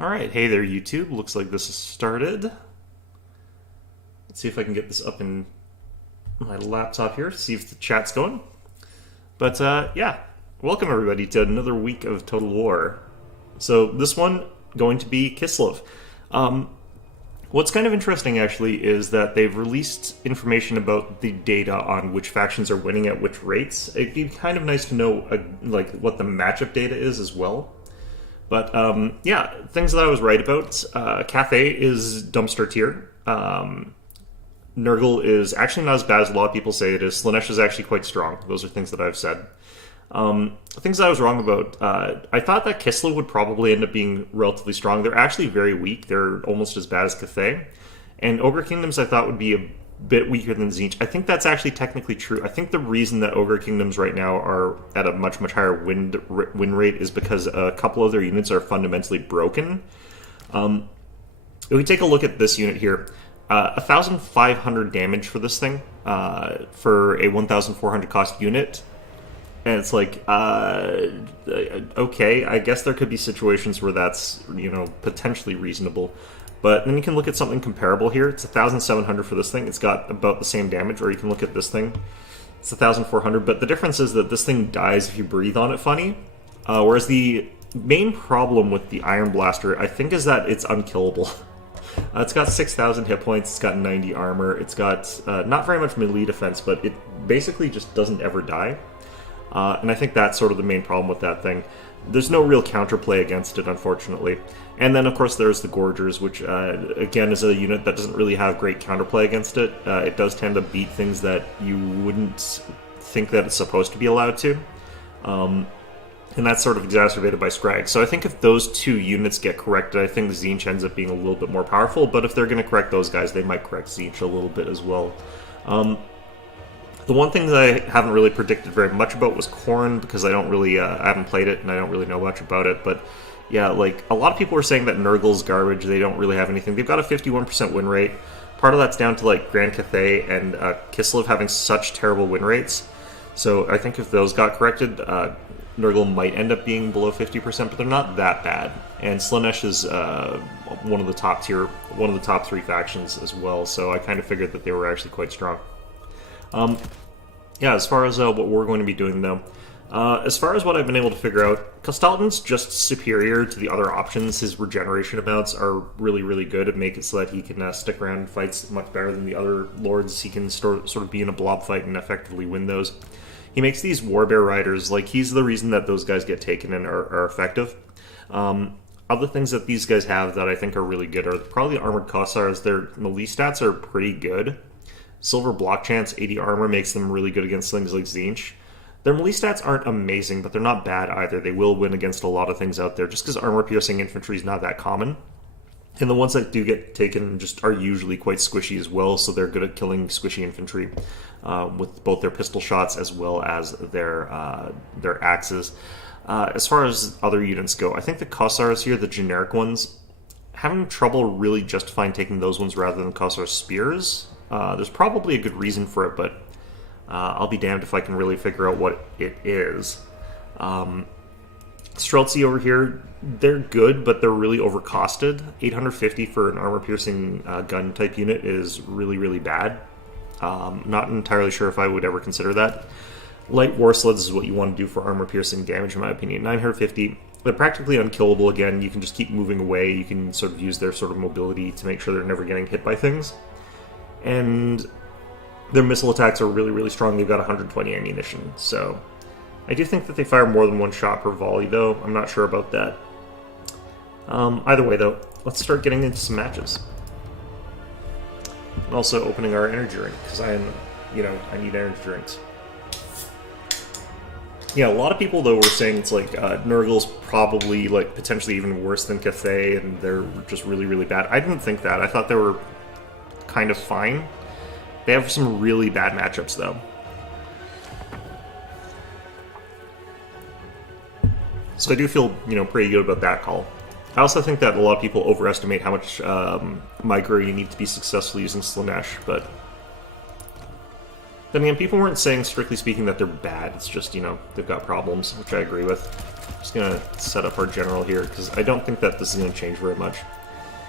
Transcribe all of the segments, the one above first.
Alright, hey there YouTube. Looks like this has started. Let's see if I can get this up in my laptop here, see if the chat's going. But yeah, welcome everybody to another week of Total War. So this one going to be Kislev. What's kind of interesting actually is that they've released information about the data on which factions are winning at which rates. It'd be kind of nice to know like what the matchup data is as well. But yeah, things that I was right about. Cathay is dumpster tier. Nurgle is actually not as bad as a lot of people say it is. Slaanesh is actually quite strong. Those are things that I've said. Things that I was wrong about. I thought that Kislev would probably end up being relatively strong. They're actually very weak. They're almost as bad as Cathay. And Ogre Kingdoms I thought would be a bit weaker than Tzeentch. I think that's actually technically true. I think the reason that Ogre Kingdoms right now are at a much higher win rate is because a couple of their units are fundamentally broken. If we take a look at this unit here, 1,500 damage for this thing, for a 1,400 cost unit. And it's like, okay, I guess there could be situations where that's, potentially reasonable. But then you can look at something comparable here. It's 1,700 for this thing. It's got about the same damage. Or you can look at this thing. It's 1,400. But the difference is that this thing dies if you breathe on it funny. Whereas the main problem with the Iron Blaster, I think, is that it's unkillable. It's got 6,000 hit points. It's got 90 armor. It's got not very much melee defense, but it basically just doesn't ever die. And I think that's sort of the main problem with that thing. There's no real counterplay against it, unfortunately. And then, of course, there's the Gorgers, which, again, is a unit that doesn't really have great counterplay against it. It does tend to beat things that you wouldn't think that it's supposed to be allowed to. And that's sort of exacerbated by Scrag. So I think if those two units get corrected, I think Tzeentch ends up being a little bit more powerful. But if they're going to correct those guys, they might correct Tzeentch a little bit as well. The one thing that I haven't really predicted very much about was Khorne, because I don't really, I haven't played it and I don't really know much about it. But yeah, like, a lot of people are saying that Nurgle's garbage, they don't really have anything. They've got a 51% win rate. Part of that's down to, like, Grand Cathay and Kislev having such terrible win rates. So I think if those got corrected, Nurgle might end up being below 50%, but they're not that bad. And Slaanesh is one of the top tier, one of the top three factions as well, so I kind of figured that they were actually quite strong. Yeah, as far as what we're going to be doing, though, as far as what I've been able to figure out, Kastalden's just superior to the other options. His regeneration amounts are really good and make it so that he can stick around in fights much better than the other lords. He can sort of be in a blob fight and effectively win those. He makes these Warbear Riders, like, he's the reason that those guys get taken and are effective. Other things that these guys have that I think are really good are probably Armored Kossars. Their melee stats are pretty good. Silver Block Chance, 80 armor makes them really good against things like Tzeentch. Their melee stats aren't amazing, but they're not bad either. They will win against a lot of things out there, just because armor-piercing infantry is not that common. And the ones that do get taken just are usually quite squishy as well, so they're good at killing squishy infantry with both their pistol shots as well as their axes. As far as other units go, I think the Kossars here, the generic ones, having trouble really justifying taking those ones rather than Kossar Spears. There's probably a good reason for it, but I'll be damned if I can really figure out what it is. Streltsy over here, they're good, but they're really overcosted. 850 for an armor-piercing gun type unit is really bad. Not entirely sure if I would ever consider that. Light War Sleds is what you want to do for armor-piercing damage, in my opinion. 950, they're practically unkillable again. You can just keep moving away. You can sort of use their sort of mobility to make sure they're never getting hit by things. And their missile attacks are really strong. They've got 120 ammunition, so I do think that they fire more than one shot per volley, though. I'm not sure about that. Either way, though, let's start getting into some matches. And also opening our energy drink, because I need energy drinks. Yeah, a lot of people, though, were saying it's like Nurgle's probably, like, potentially even worse than Cathay, and they're just really bad. I didn't think that. I thought they were kind of fine. They have some really bad matchups, though. So I do feel, pretty good about that call. I also think that a lot of people overestimate how much micro you need to be successful using Slaanesh, but then again, people weren't saying, strictly speaking, that they're bad. It's just, they've got problems, which I agree with. Just gonna set up our general here, because I don't think that this is gonna change very much.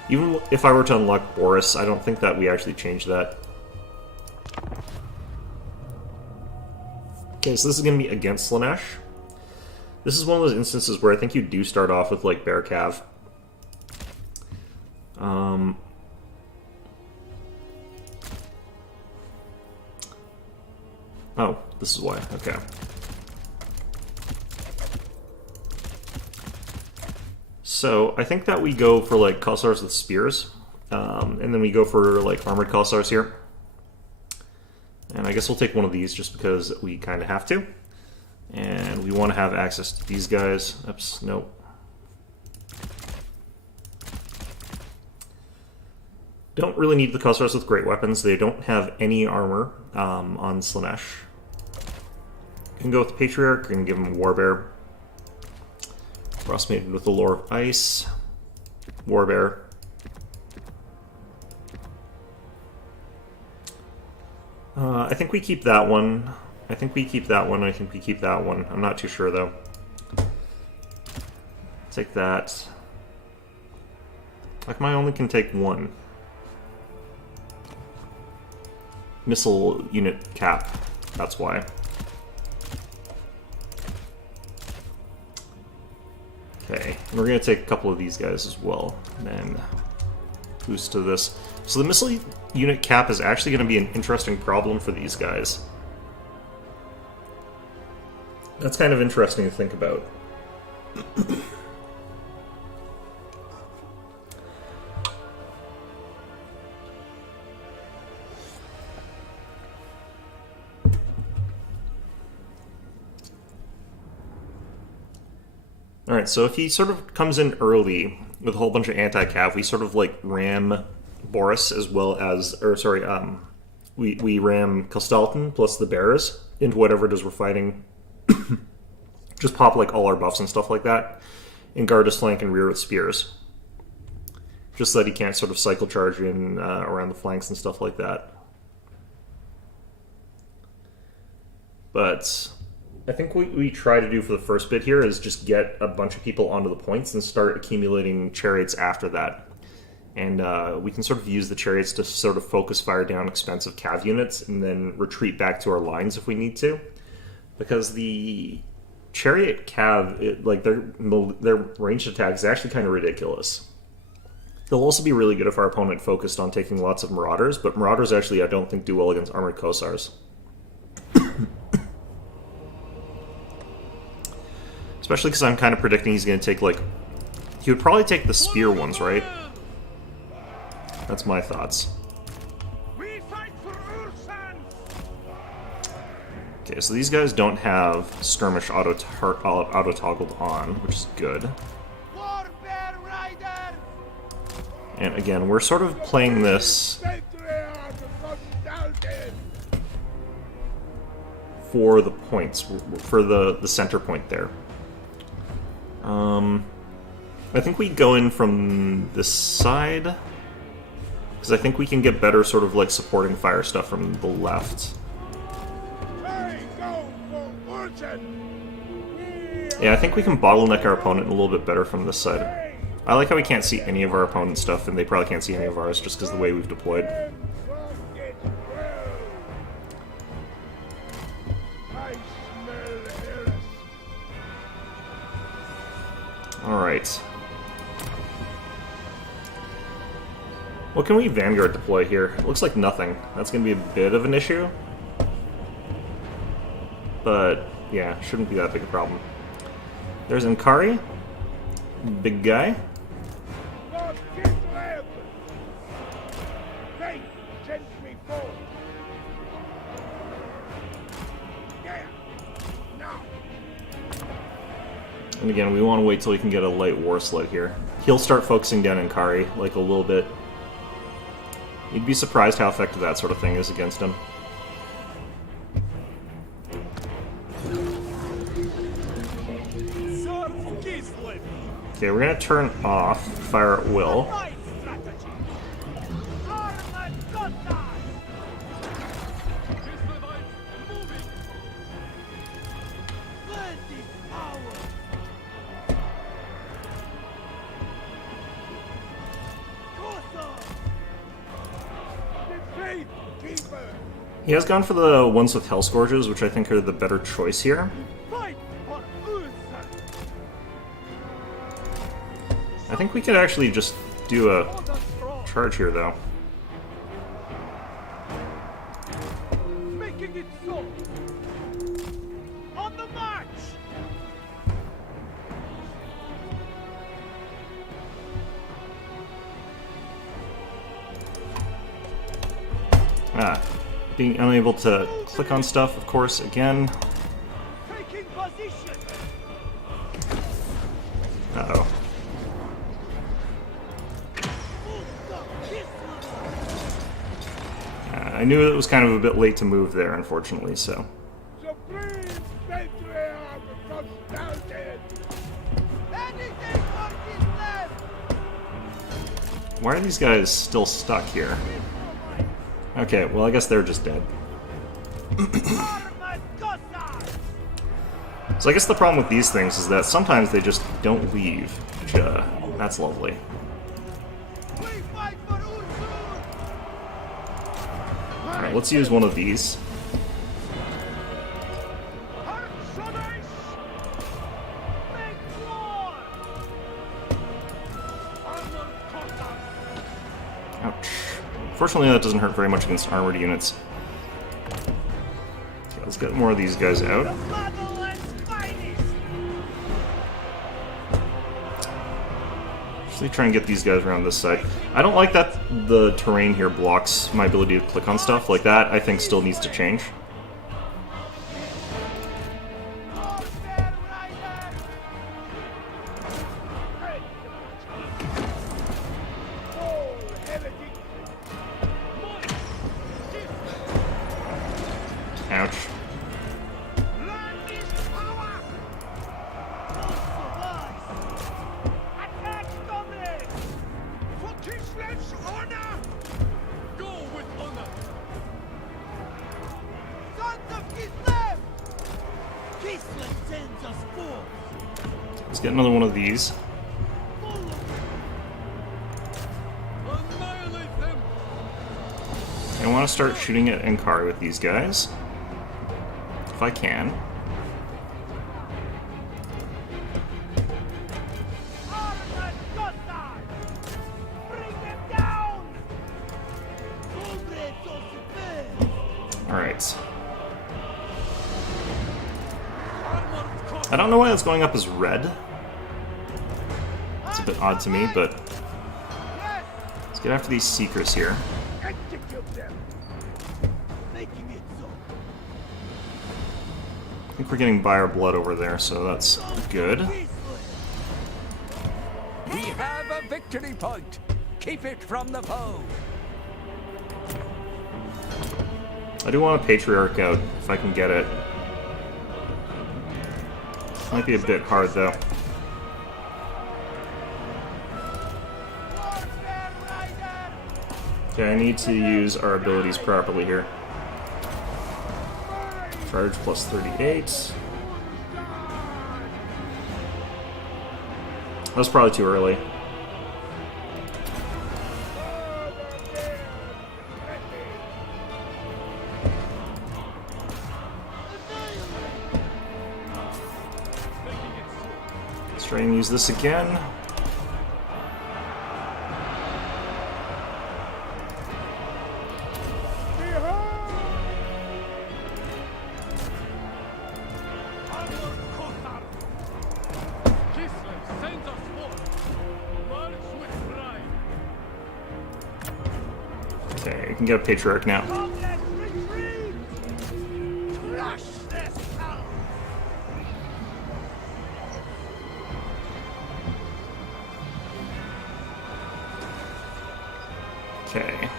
Even if I were to unlock Boris, I don't think that we actually change that. Okay, so this is gonna be against Slaanesh. This is one of those instances where I think you do start off with, like, Bear Cav. Oh, this is why. Okay. So, I think that we go for, like, Kossars with spears. And then we go for, like, armored Kossars here. And I guess we'll take one of these just because we kind of have to. And we want to have access to these guys. Oops, nope. Don't really need the Kossars with great weapons. They don't have any armor on Slaanesh. Can go with the Patriarch and give him Warbear. Frostmaiden with the Lore of Ice. Warbear. I think we keep that one. I think we keep that one. I think we keep that one. I'm not too sure, though. Take that. Like, my only can take one. Missile unit cap. That's why. Okay, and we're going to take a couple of these guys as well, and then boost to this. So the missile unit cap is actually going to be an interesting problem for these guys. That's kind of interesting to think about. Alright, so if he sort of comes in early with a whole bunch of anti-cav, we sort of like ram Boris as well as, or sorry, we ram Kostalton plus the bearers into whatever it is we're fighting. Just pop like all our buffs and stuff like that, and guard his flank and rear with spears. Just so that he can't sort of cycle charge in around the flanks and stuff like that. But I think what we try to do for the first bit here is just get a bunch of people onto the points and start accumulating chariots after that. And we can sort of use the chariots to sort of focus fire down expensive cav units and then retreat back to our lines if we need to. Because the chariot cav, like their ranged attack is actually kind of ridiculous. They'll also be really good if our opponent focused on taking lots of marauders, but marauders actually I don't think do well against armored Kossars. Especially because I'm kind of predicting he's going to take, like... He would probably take the spear ones, right? That's my thoughts. Okay, so these guys don't have skirmish auto-toggled on, which is good. And again, we're sort of playing this for the points, for the center point there. I think we go in from this side, because I think we can get better sort of like supporting fire stuff from the left. Yeah, I think we can bottleneck our opponent a little bit better from this side. I like how we can't see any of our opponent's stuff, and they probably can't see any of ours just because of the way we've deployed. Alright. What can we Vanguard deploy here? It looks like nothing. That's going to be a bit of an issue. But, yeah, shouldn't be that big a problem. There's Inkari. Big guy. And again, we want to wait till we can get a light war sled here. He'll start focusing down Inkari, like a little bit. You'd be surprised how effective that sort of thing is against him. Okay, we're going to turn off Fire at Will. He has gone for the ones with Hell Scourges, which I think are the better choice here. I think we could actually just do a charge here, though. Making it so. On the march. Being unable to click on stuff, of course, again. Taking position. Uh-oh. I knew it was kind of a bit late to move there, unfortunately, so. Supreme Patriarch confounded. Anything for his left. Why are these guys still stuck here? Okay, well, I guess they're just dead. So I guess the problem with these things is that sometimes they just don't leave, which, that's lovely. Alright, let's use one of these. Ouch. Fortunately, that doesn't hurt very much against armored units. Okay, let's get more of these guys out. Actually, try and get these guys around this side. I don't like that the terrain here blocks my ability to click on stuff. Like that, I think still needs to change. Ouch. Let's get another one of these. I want to start shooting at Enkari with these guys. If I can. Alright. I don't know why it's going up as red. It's a bit odd to me, but let's get after these Seekers here. I think we're getting by our blood over there, so that's good. We have a victory point. Keep it from the foe. I do want a Patriarch out, if I can get it. Might be a bit hard, though. Okay, I need to use our abilities properly here. Charge plus 38. That's probably too early. Let's try and use this again. Okay, you can get a Patriarch now. Okay.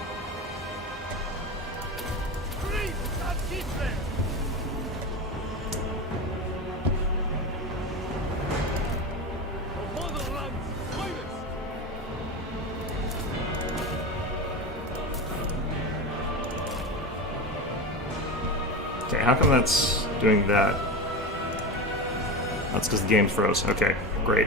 Okay, how come that's doing that? That's because the game froze. Okay, great.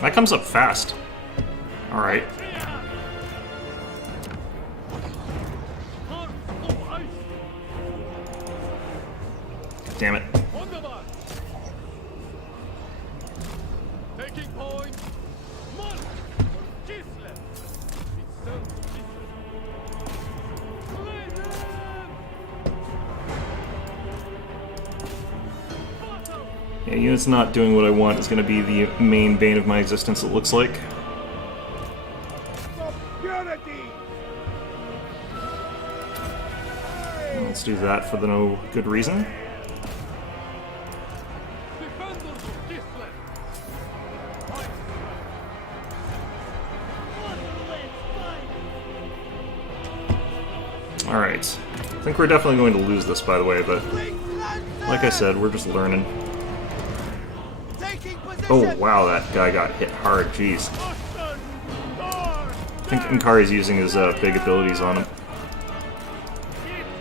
That comes up fast. Alright. Damn it. Taking point. Mark. Gisle. It's so Yeah, unit's not doing what I want. It's going to be the main bane of my existence, it looks like. Let's do that for the no good reason. Alright. I think we're definitely going to lose this, by the way, but like I said, we're just learning. Oh, wow, that guy got hit hard, jeez. I think Inkari's using his big abilities on him.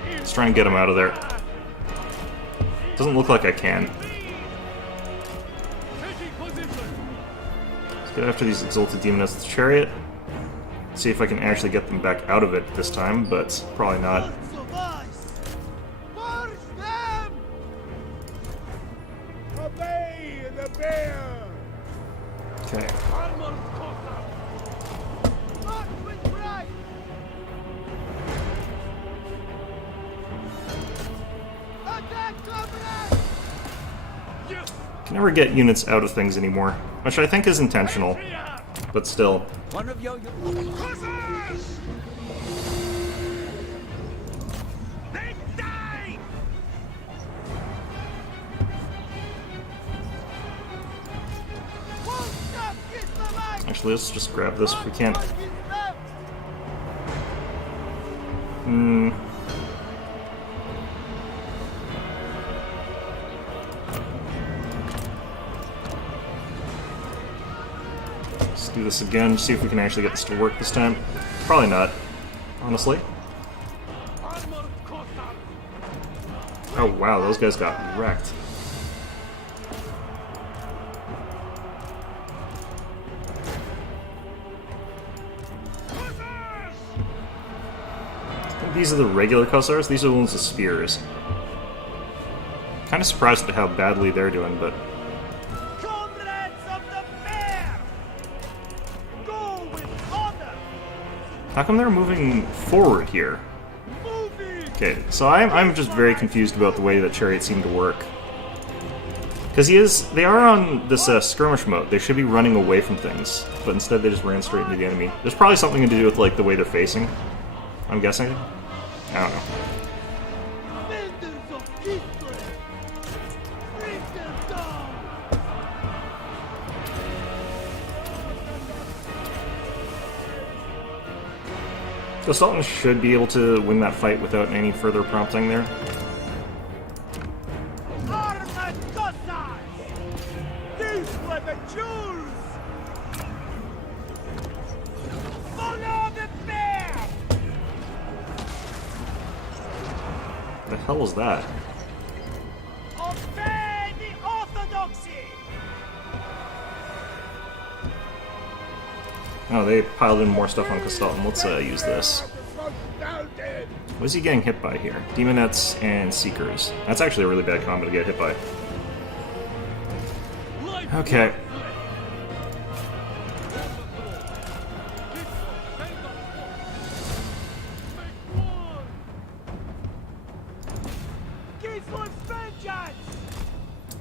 Let's try and get him out of there. Doesn't look like I can. Let's get after these Exalted Demoness Chariot. See if I can actually get them back out of it this time, but probably not. Okay. Can never get units out of things anymore, which I think is intentional, but still. One of your... Actually, let's just grab this if we can. Let's do this again, see if we can actually get this to work this time. Probably not, honestly. Oh wow, those guys got wrecked. These are the regular Cossars, these are the ones with spears. Kind of surprised at how badly they're doing, but... Comrades of the bear! Go with honor! How come they're moving forward here? Okay, so I'm just very confused about the way that chariots seem to work. Because they are on this skirmish mode, they should be running away from things, but instead they just ran straight into the enemy. There's probably something to do with like the way they're facing, I'm guessing. I don't know. So Sultan should be able to win that fight without any further prompting there. These were the Jews! Follow the bear! What the hell was that? Obey the orthodoxy! Oh, they piled in more stuff on Castalton. Let's use this. What is he getting hit by here? Demonettes and Seekers. That's actually a really bad combo to get hit by. Okay.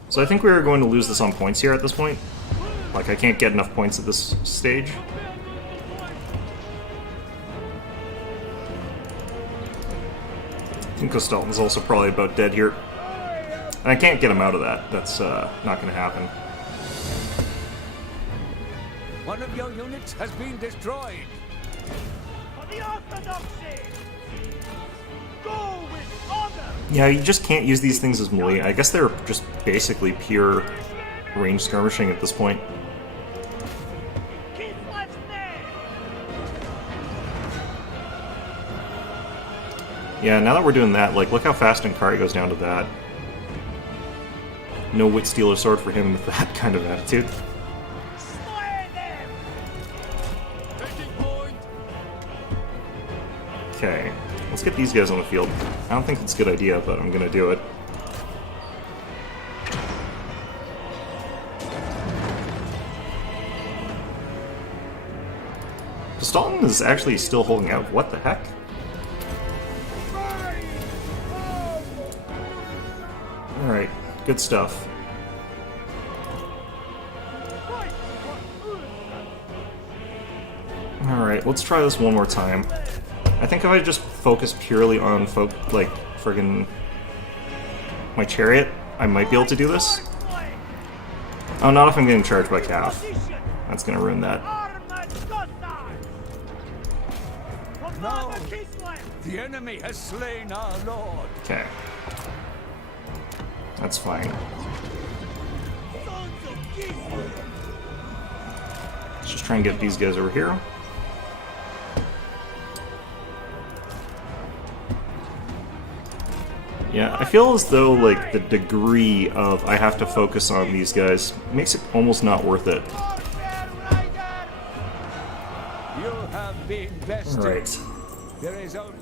So I think we are going to lose this on points here at this point. Like, I can't get enough points at this stage. I think Castalton's also probably about dead here. And I can't get him out of that. That's not going to happen. One of your units has been destroyed. For the orthodoxy! Go with honor! Yeah, you just can't use these things as melee. I guess they're just basically pure range skirmishing at this point. Yeah, now that we're doing that, like, look how fast Inkari goes down to that. No wit stealer sword for him with that kind of attitude. Slay them! Taking point. Okay, let's get these guys on the field. I don't think it's a good idea, but I'm gonna do it. Stalin is actually still holding out. What the heck? Alright, good stuff. Alright, let's try this one more time. I think if I just focus purely on like friggin' my chariot, I might be able to do this. Oh, not if I'm getting charged by Calf. That's gonna ruin that. No, the enemy has slain our lord. Okay. That's fine. Let's just try and get these guys over here. Yeah, I feel as though, like, the degree of I have to focus on these guys makes it almost not worth it. You have been bested. Alright. There is only...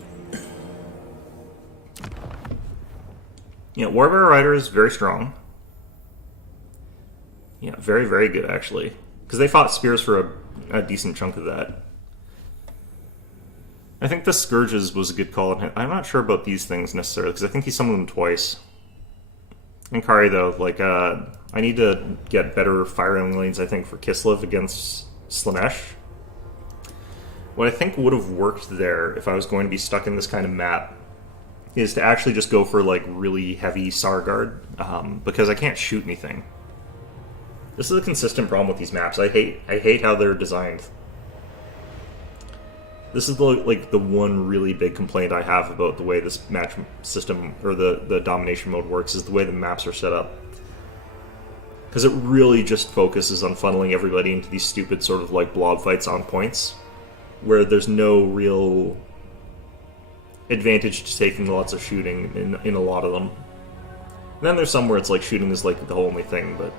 Yeah, Warbearer Rider is very strong. Yeah, very, very good, actually. Because they fought Spears for a decent chunk of that. I think the Scourges was a good call on him. I'm not sure about these things necessarily, because I think he summoned them twice. And Kari, though, like, I need to get better firing lanes, I think, for Kislev against Slanesh. What I think would have worked there, if I was going to be stuck in this kind of map, is to actually just go for, like, really heavy Sarguard, because I can't shoot anything. This is a consistent problem with these maps. I hate how they're designed. This is the one really big complaint I have about the way this match system, or the domination mode works, is the way the maps are set up. Because it really just focuses on funneling everybody into these stupid sort of like blob fights on points, where there's no real advantage to taking lots of shooting in a lot of them. And then there's some where it's like shooting is like the only thing, but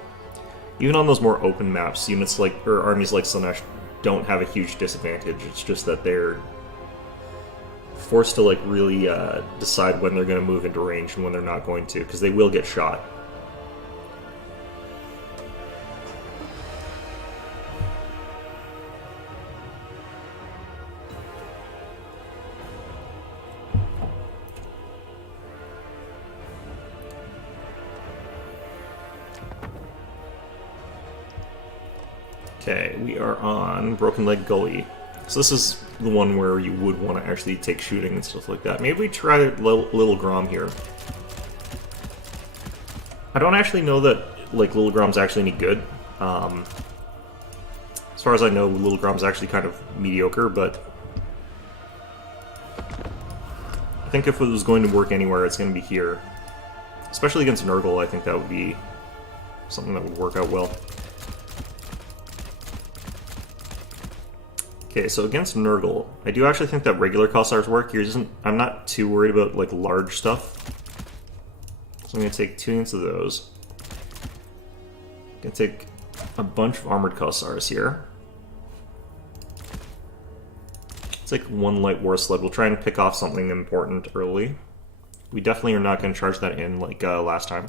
even on those more open maps, units like, or armies like Slanesh don't have a huge disadvantage. It's just that they're forced to like really decide when they're going to move into range and when they're not going to, because they will get shot. Okay, we are on Broken Leg Gully. So this is the one where you would want to actually take shooting and stuff like that. Maybe we try Little Grom here. I don't actually know that like Little Grom's actually any good. As far as I know, Little Grom's actually kind of mediocre, but I think if it was going to work anywhere, it's going to be here. Especially against Nurgle, I think that would be something that would work out well. Okay, so against Nurgle, I do actually think that regular Cossars work. I'm not too worried about like large stuff. So I'm going to take 2 units of those. I'm going to take a bunch of armored Cossars here. Let's take 1 light war sled. We'll try and pick off something important early. We definitely are not going to charge that in like last time.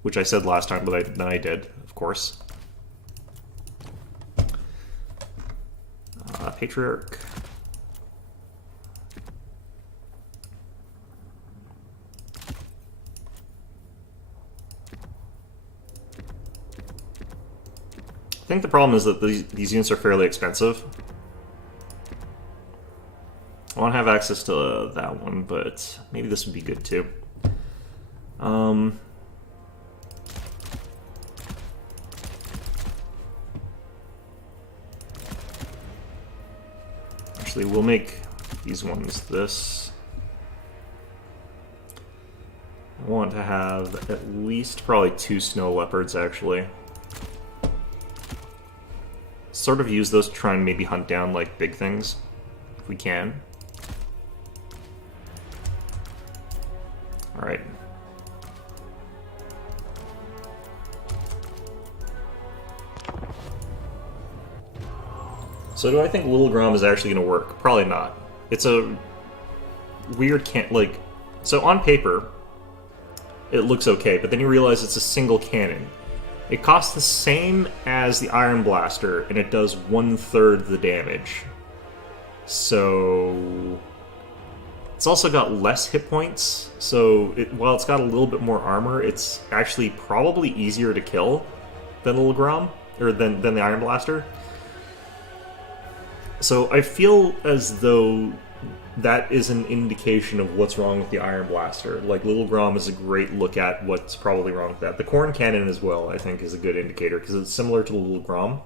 Which I said last time, but then I did, of course. Patriarch. I think the problem is that these units are fairly expensive. I want to have access to that one, but maybe this would be good too. Actually, we'll make these ones this. I want to have at least probably 2 snow leopards, actually. Sort of use those to try and maybe hunt down, like, big things, if we can. Alright. So do I think Little Grom is actually going to work? Probably not. It's a weird like... So on paper, it looks okay, but then you realize it's a single cannon. It costs the same as the Iron Blaster, and it does 1/3 the damage. So... It's also got less hit points, so while it's got a little bit more armor, it's actually probably easier to kill than Little Grom, or than the Iron Blaster. So I feel as though that is an indication of what's wrong with the Iron Blaster. Like, Little Grom is a great look at what's probably wrong with that. The Corn Cannon as well, I think, is a good indicator, because it's similar to the Little Grom.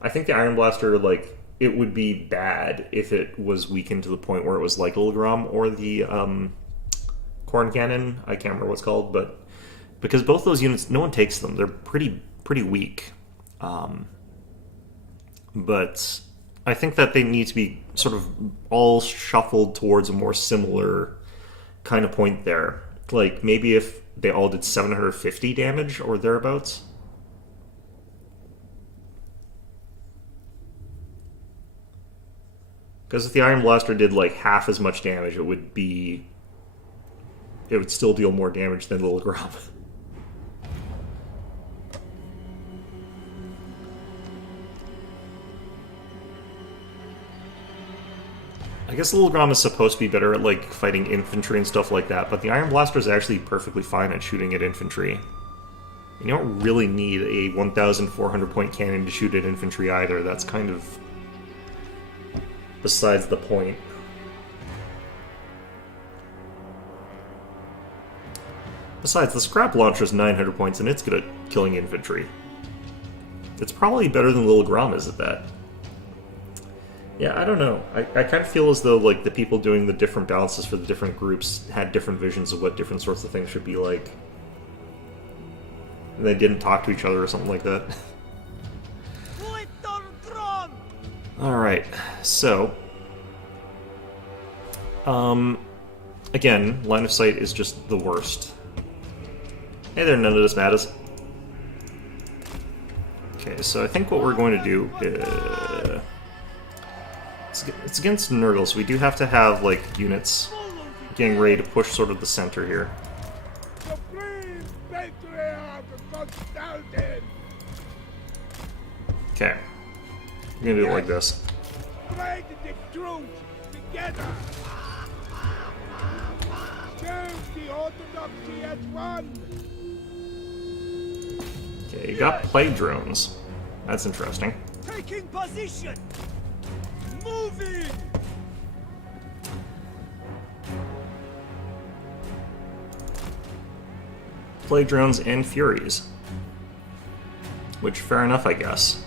I think the Iron Blaster, like, it would be bad if it was weakened to the point where it was like Little Grom or the Corn Cannon. I can't remember what it's called, but because both those units, no one takes them. They're pretty weak. But I think that they need to be sort of all shuffled towards a more similar kind of point there. Like, maybe if they all did 750 damage or thereabouts. Because if the Iron Blaster did like half as much damage, it would still deal more damage than Little Grom. I guess Little Grom is supposed to be better at like fighting infantry and stuff like that, but the Iron Blaster is actually perfectly fine at shooting at infantry. You don't really need a 1,400 point cannon to shoot at infantry either. That's kind of besides the point. Besides, the Scrap Launcher is 900 points and it's good at killing infantry. It's probably better than Little Grom is at that. Yeah, I don't know. I kind of feel as though like the people doing the different balances for the different groups had different visions of what different sorts of things should be like. And they didn't talk to each other or something like that. Alright, so... again, line of sight is just the worst. Hey there, none of this matters. Okay, so I think what we're going to do is... It's against Nurgle, so we do have to have, like, units getting ready to push sort of the center here. Okay. We're gonna do it like this. Okay, you got plague drones. That's interesting. Taking position. Moving. Plague drones and furies. Which, fair enough, I guess.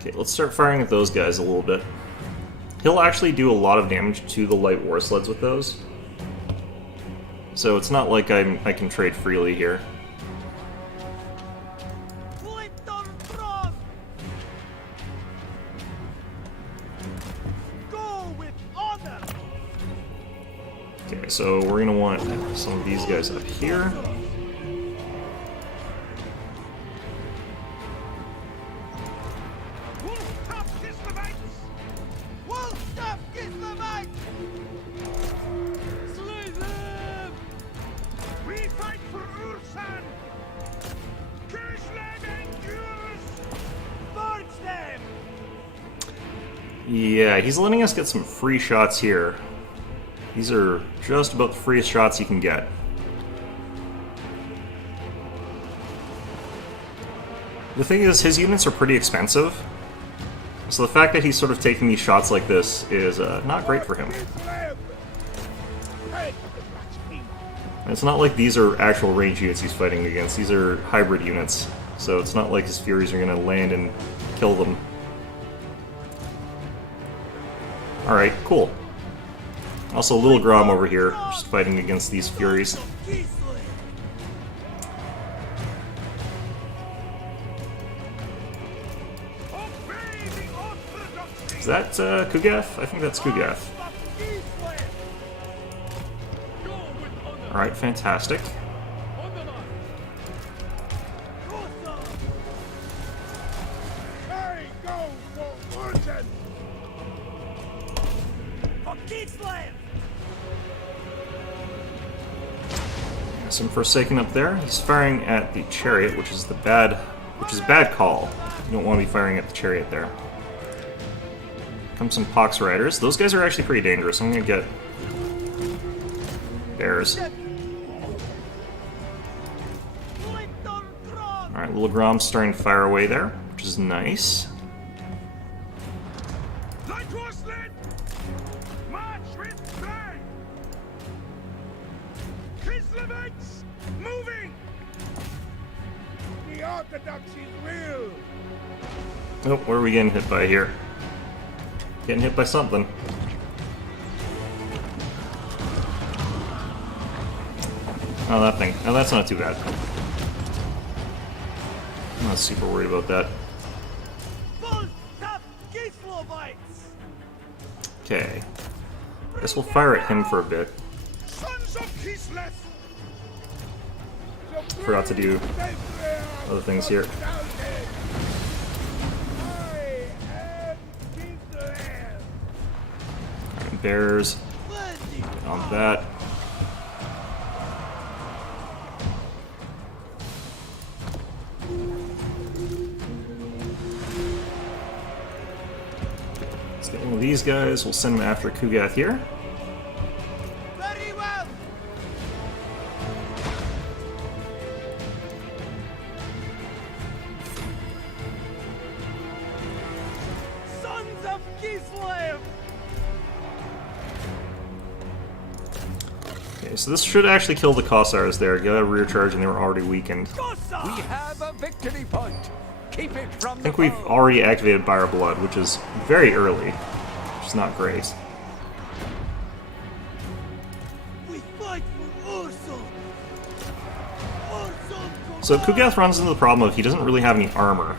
Okay, let's start firing at those guys a little bit. He'll actually do a lot of damage to the light war sleds with those. So it's not like I can trade freely here. Okay, so we're gonna want some of these guys up here. Yeah, he's letting us get some free shots here. These are just about the freest shots you can get. The thing is, his units are pretty expensive, so the fact that he's sort of taking these shots like this is not great for him. And it's not like these are actual range units he's fighting against, these are hybrid units, so it's not like his Furies are going to land and kill them. Alright, cool. Also, Little Grom over here, just fighting against these Furies. Is that Kugath? I think that's Kugath. Alright, fantastic. Hey, go for Orson! For Kingsland! Some Forsaken up there. He's firing at the chariot, which is bad call. You don't want to be firing at the chariot there. Comes some Pox Riders. Those guys are actually pretty dangerous. I'm gonna get bears. Alright, little Grom's starting to fire away there, which is nice. Moving! The Orthodox is real! Oh, what are we getting hit by here? Getting hit by something. Oh, that thing. Oh, that's not too bad. I'm not super worried about that. Okay. Guess we'll fire at him for a bit. Forgot to do other things here. Alright, bears. On that. Let's get one of these guys. We'll send them after Kugath here. Very well! Sons of Kislev! Okay, so this should actually kill the Kossars there. Got a rear charge and they were already weakened. We have a victory point. Keep it from I think we've already activated Dire Blood, which is very early, which is not great. We fight for Ursul! So Kugath runs into the problem of he doesn't really have any armor.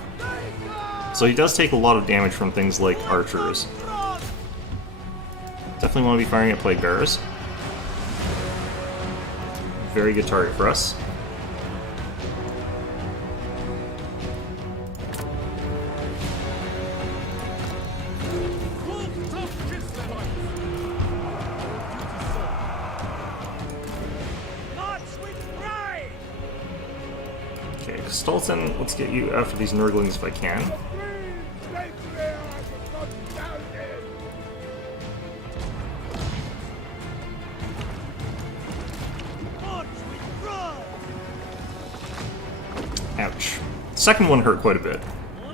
So he does take a lot of damage from things like archers. Definitely want to be firing at Plague Bearers. Very good target for us. Okay, Stolten, let's get you after these Nurglings if I can. Ouch. The second one hurt quite a bit.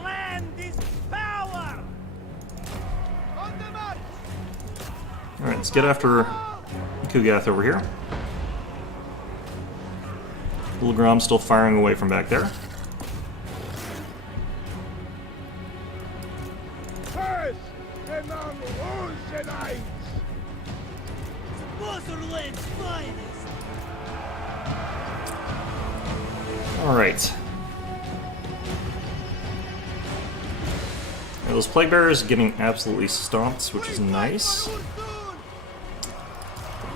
Land is power! On the march! Alright, let's get after Kugath over here. Little Grom still firing away from back there. First among Orsenites! Switzerland's finest! Alright. Now, those Plague Bearers are getting absolutely stomped, which is nice.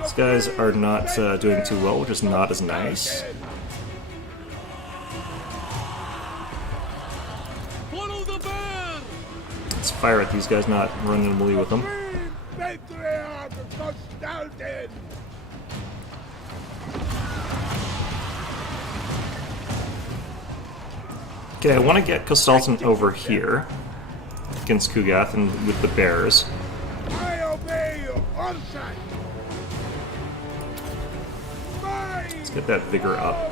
These guys are not doing too well, which is not as nice. Let's fire at these guys, not run in melee with them. Okay, I want to get Kostalton over here against Kugath and with the bears. I obey you, Orson! Let's get that vigor up.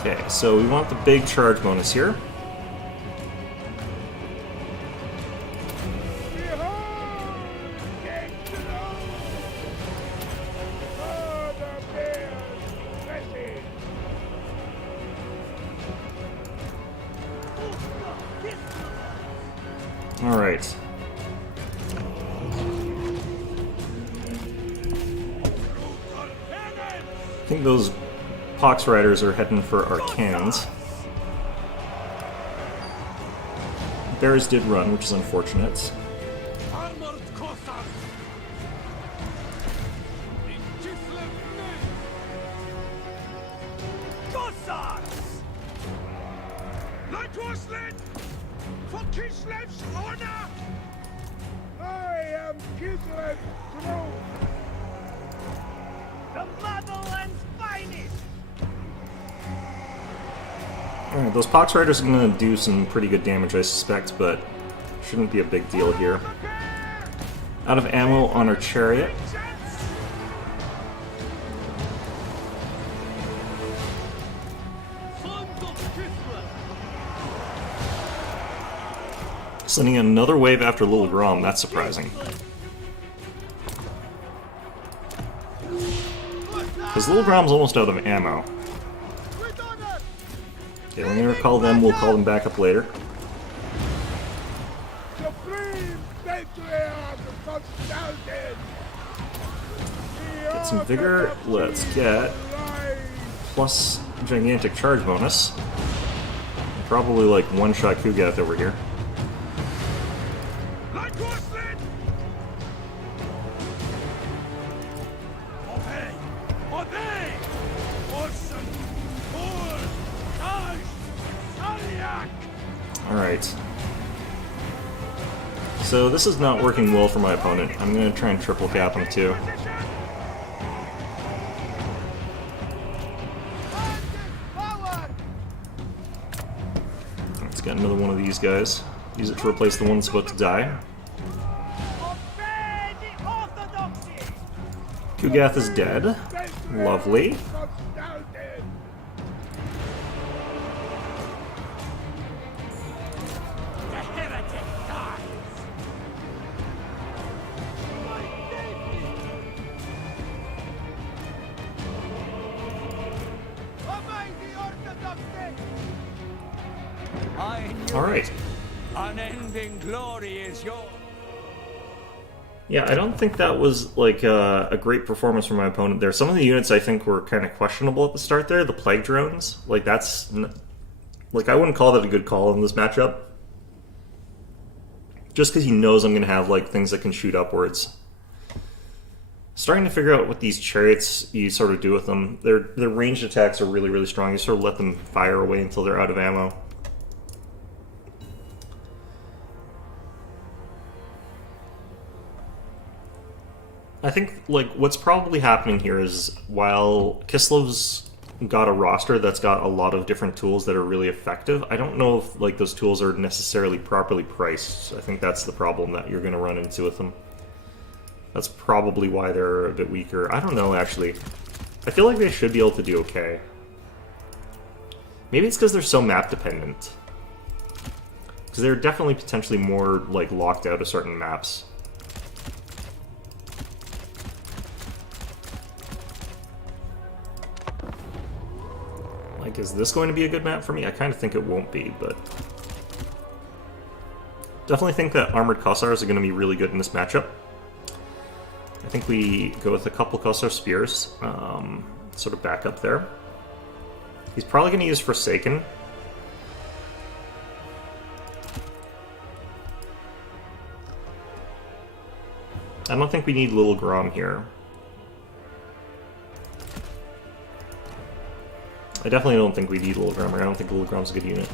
Okay, so we want the big charge bonus here. Alright. I think those Pox Riders are heading for our cannons. Bears did run, which is unfortunate. Armor Leitwurstlet! For Kislev's honor! I am Kislev's throne! The motherland's finest! Alright, those Pox Riders are going to do some pretty good damage, I suspect, but shouldn't be a big deal here. Out of ammo on our chariot. Sending another wave after Little Grom, that's surprising. Because Little Grom's almost out of ammo. Okay, we're going to recall them, we'll call them back up later. Get some vigor, let's get plus gigantic charge bonus. Probably like one-shot Kugath over here. Alright. So this is not working well for my opponent. I'm going to try and triple cap him too. Let's get another one of these guys. Use it to replace the one that's about to die. Kugath is dead. Lovely. Alright. Unending glory is yours. Yeah, I don't think that was like a great performance from my opponent there. Some of the units I think were kind of questionable at the start there. The Plague Drones, like that's... Like I wouldn't call that a good call in this matchup. Just because he knows I'm going to have like things that can shoot upwards. Starting to figure out what these chariots you sort of do with them. Their ranged attacks are really, really strong. You sort of let them fire away until they're out of ammo. I think, like, what's probably happening here is while Kislev's got a roster that's got a lot of different tools that are really effective, I don't know if, like, those tools are necessarily properly priced. I think that's the problem that you're going to run into with them. That's probably why they're a bit weaker. I don't know, actually. I feel like they should be able to do okay. Maybe it's because they're so map-dependent. Because they're definitely potentially more, like, locked out of certain maps. Like, is this going to be a good map for me? I kind of think it won't be, but... Definitely think that Armored Kossars are going to be really good in this matchup. I think we go with a couple Kossar Spears, sort of back up there. He's probably going to use Forsaken. I don't think we need Little Grom here. I definitely don't think we need Little Grom. I don't think Little Grom's a good unit.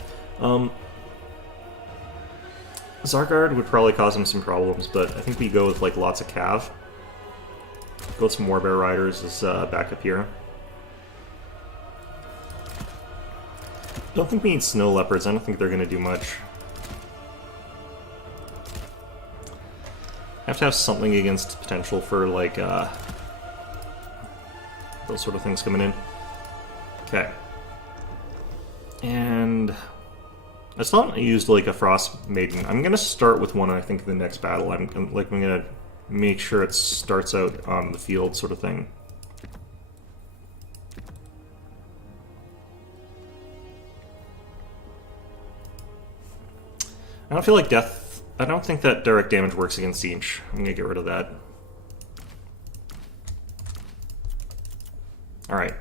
Zargard would probably cause him some problems, but I think we go with like lots of Cav. Go with some Warbear Riders as backup here. Don't think we need Snow Leopards. I don't think they're going to do much. Have to have something against potential for like those sort of things coming in. Okay. And I still haven't used like a Frost Maiden. I'm gonna start with one, I think, in the next battle. I'm gonna make sure it starts out on the field, sort of thing. I don't feel like death. I don't think that direct damage works against Siege. I'm gonna get rid of that. All right.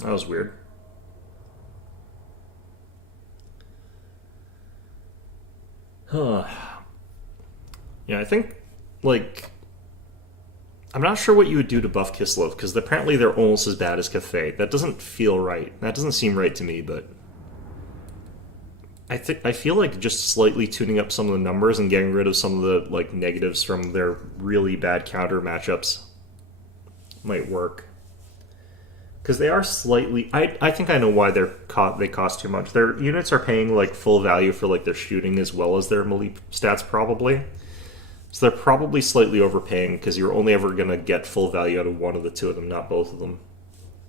That was weird. Huh. Yeah, I think, like... I'm not sure what you would do to buff Kislev, because apparently they're almost as bad as Cathay. That doesn't feel right. That doesn't seem right to me, but... I feel like just slightly tuning up some of the numbers and getting rid of some of the like negatives from their really bad counter matchups might work. Because they are slightly... I think I know why they cost too much. Their units are paying like full value for like their shooting as well as their melee stats probably. So they're probably slightly overpaying because you're only ever going to get full value out of one of the two of them, not both of them.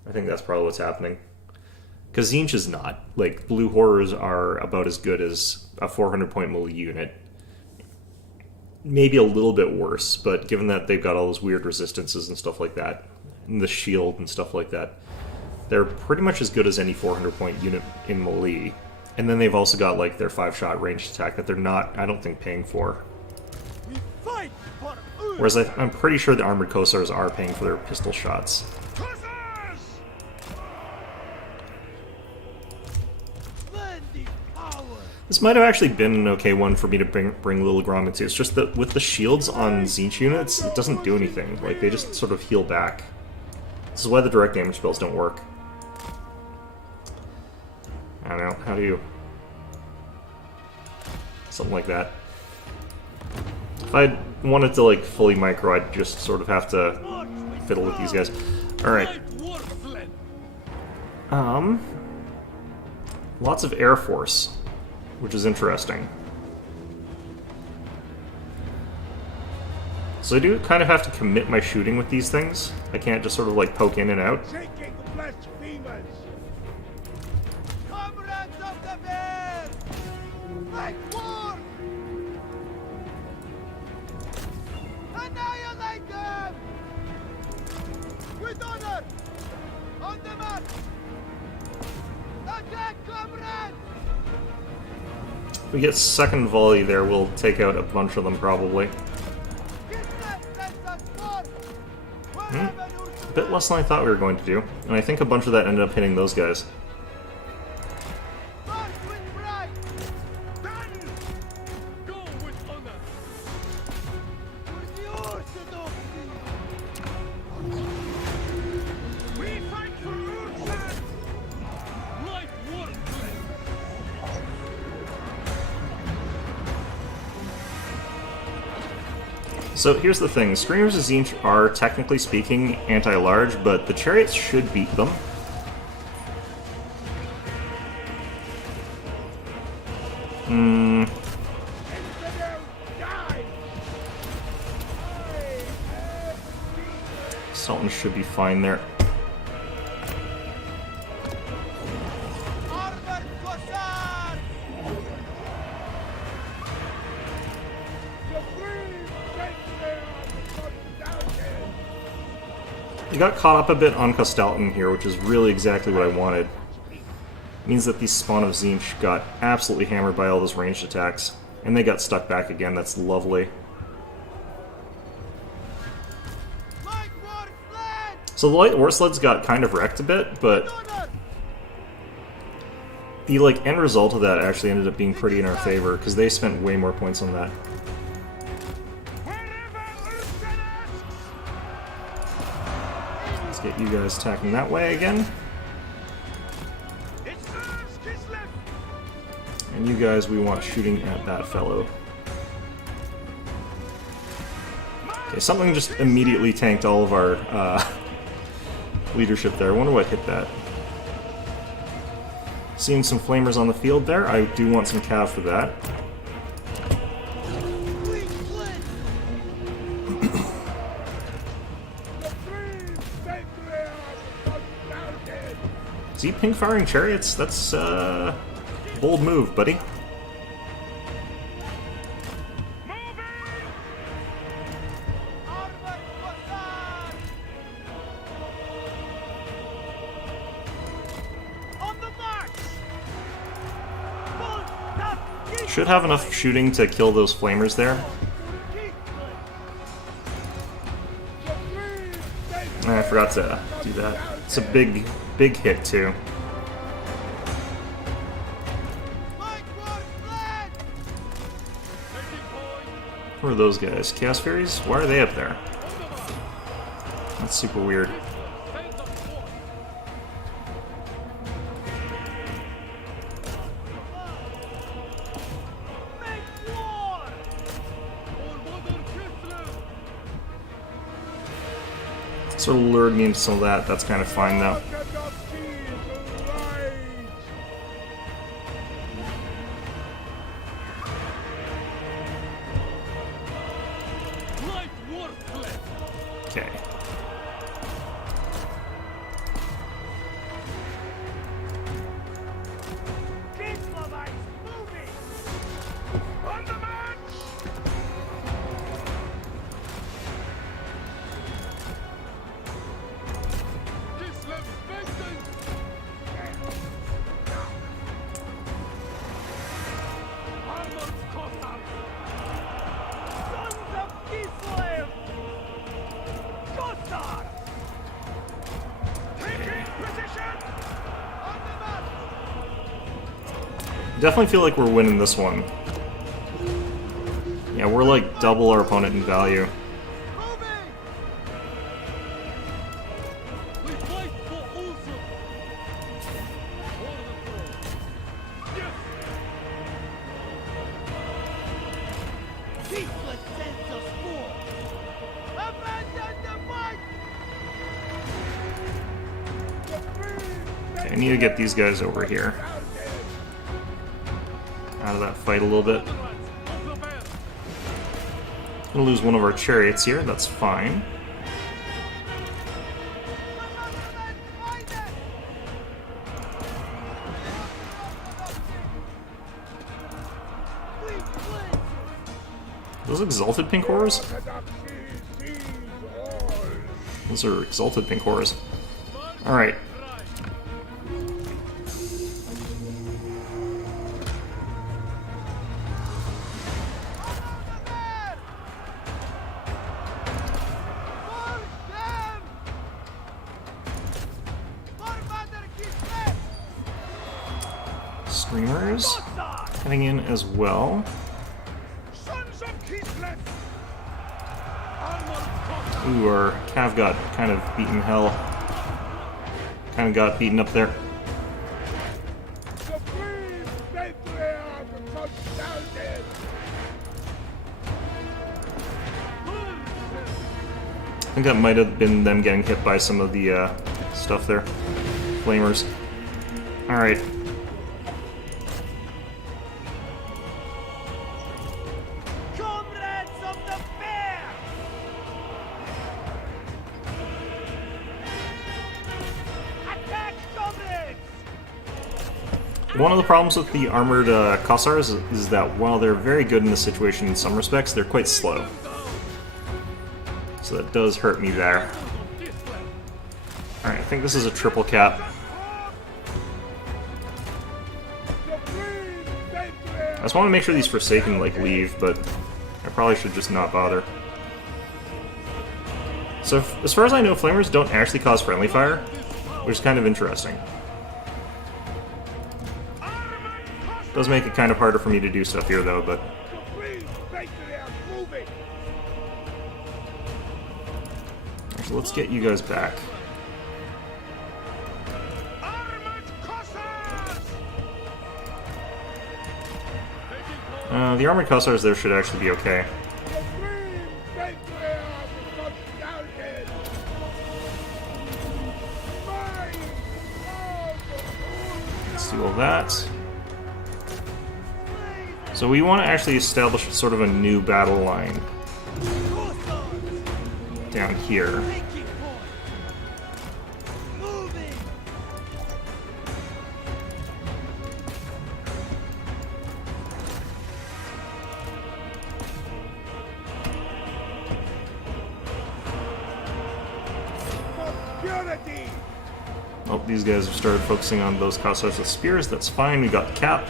I think that's probably what's happening. Because Tzeentch is not. Like, Blue Horrors are about as good as a 400-point melee unit. Maybe a little bit worse, but given that they've got all those weird resistances and stuff like that, and the shield and stuff like that, they're pretty much as good as any 400-point unit in melee. And then they've also got, like, their 5-shot ranged attack that they're not, I don't think, paying for. Whereas I'm pretty sure the Armored Cossars are paying for their pistol shots. This might have actually been an okay one for me to bring Lil Grom into. It's just that with the shields on Tzeentch units, it doesn't do anything. Like, they just sort of heal back. This is why the direct damage spells don't work. I don't know, how do you... Something like that. If I wanted to, like, fully micro, I'd just sort of have to fiddle with these guys. Alright. Lots of Air Force, which is interesting. So I do kind of have to commit my shooting with these things. I can't just sort of, like, poke in and out. If we get second volley there, we'll take out a bunch of them, probably. A bit less than I thought we were going to do. And I think a bunch of that ended up hitting those guys. So here's the thing, Screamers of Tzeentch are, technically speaking, anti-large, but the chariots should beat them. Sultan should be fine there. I got caught up a bit on Kostalton here, which is really exactly what I wanted. It means that the spawn of Tzeentch got absolutely hammered by all those ranged attacks, and they got stuck back again. That's lovely. So the light war sleds got kind of wrecked a bit, but the end result of that actually ended up being pretty in our favor, because they spent way more points on that. Let's get you guys attacking that way again. And you guys, we want shooting at that fellow. Okay, something just immediately tanked all of our leadership there. I wonder what hit that. Seeing some flamers on the field there. I do want some cav for that. Is he pink firing chariots? That's a bold move, buddy. Should have enough shooting to kill those flamers there. I forgot to do that. It's a big hit, too. Who are those guys? Chaos Furies? Why are they up there? That's super weird. Make war! Sort of lured me into some of that. That's kind of fine though. Cannot see the light! Okay. Kislevite's moving! On the march! Sons of Kislev! Kossar! Taking position! On the march! Definitely feel like we're winning this one. Yeah, we're like double our opponent in value. Moving! We fight for Ulster. Ceaseless sense of sport! Abandon the fight! Okay, I need to get these guys over here. Out of that fight a little bit. Gonna lose one of our chariots here, that's fine. Those exalted pink horrors? Those are exalted pink horrors. Alright. Streamers heading in as well. Sons of Kislev! Ooh, our Cav got kind of beaten hell. Kind of got beaten up there. Supreme Patriarch confounded! I think that might have been them getting hit by some of the stuff there. Flamers. Alright. Comrades of the bear! Attack, comrades! One of the problems with the armored Kossars is that while they're very good in this situation in some respects, they're quite slow. So that does hurt me there. Alright, I think this is a triple cap. Supreme Patriarch! I just want to make sure these Forsaken like leave, but I probably should just not bother. So as far as I know, Flamers don't actually cause friendly fire, which is kind of interesting. Does make it kind of harder for me to do stuff here though, but Supreme Patriarch moving! actually, let's get you guys back. Armored Kossars! The armored Kossars there should actually be okay. Supreme Patriarch confounded! Mine! Let's do all that. So we want to actually establish sort of a new battle line down here. Security! Oh, these guys have started focusing on those Kossars with spears. That's fine. We got the cap.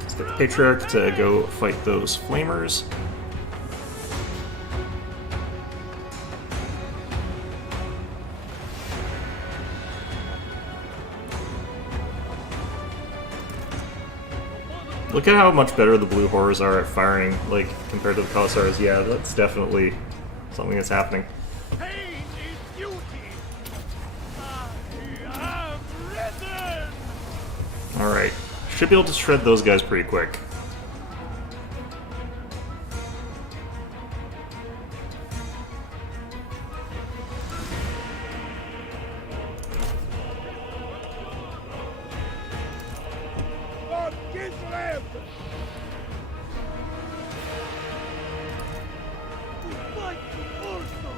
Let's get the Patriarch to go fight those Flamers. Look at how much better the blue horrors are at firing, like, compared to the Commissars. Yeah, that's definitely something that's happening. Pain is duty. I have risen. Alright. Should be able to shred those guys pretty quick. Lord Kislev. We fight for Urso.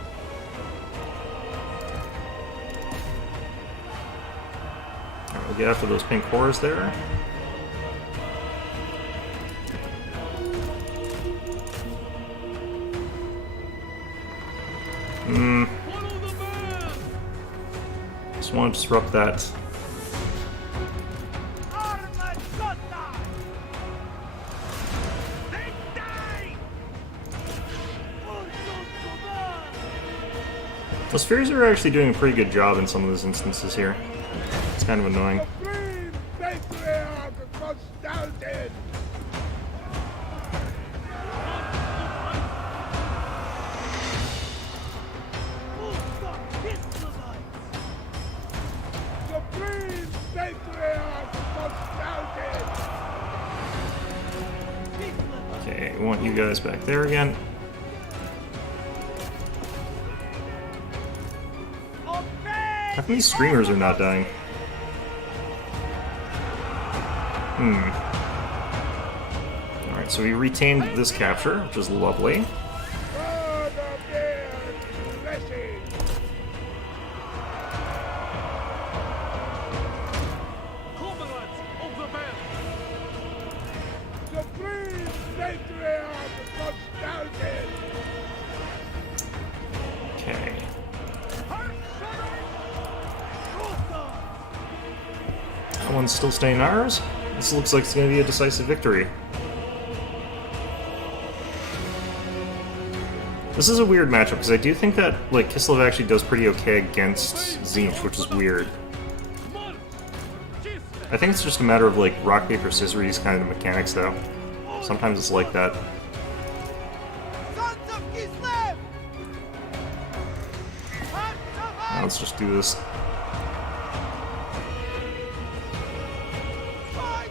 Alright, we'll get after those pink horrors there. Follow the man. Just want to disrupt that. Armageddon. They die. Urso's command. The spheres are actually doing a pretty good job in some of those instances here. It's kind of annoying. Supreme Patriarch Constantine. Supreme Patriarch Constantine. Okay, we want you guys back there again. How come these screamers are not dying? Alright, so we retained this capture, which is lovely. God of their blessing. Comrades of the band. Supreme Patriarch Constantine. Okay. That one's still staying ours. This looks like it's going to be a decisive victory. This is a weird matchup, because I do think that, like, Kislev actually does pretty okay against Tzeentch, which is weird. I think it's just a matter of, like, rock, paper, scissors kind of mechanics, though. Sometimes it's like that. Sons of Kislev! Now let's just do this.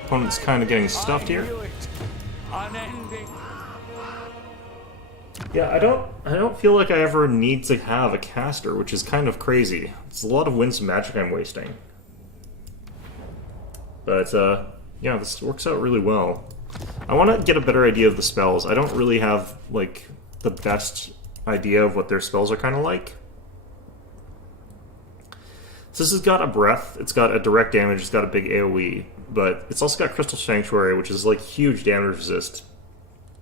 Opponent's kind of getting stuffed here. Unending. Yeah, I don't feel like I ever need to have a caster, which is kind of crazy. It's a lot of winsome magic I'm wasting. But, yeah, this works out really well. I want to get a better idea of the spells. I don't really have, like, the best idea of what their spells are kind of like. So this has got a breath, it's got a direct damage, it's got a big AoE, but it's also got Crystal Sanctuary, which is, like, huge damage resist.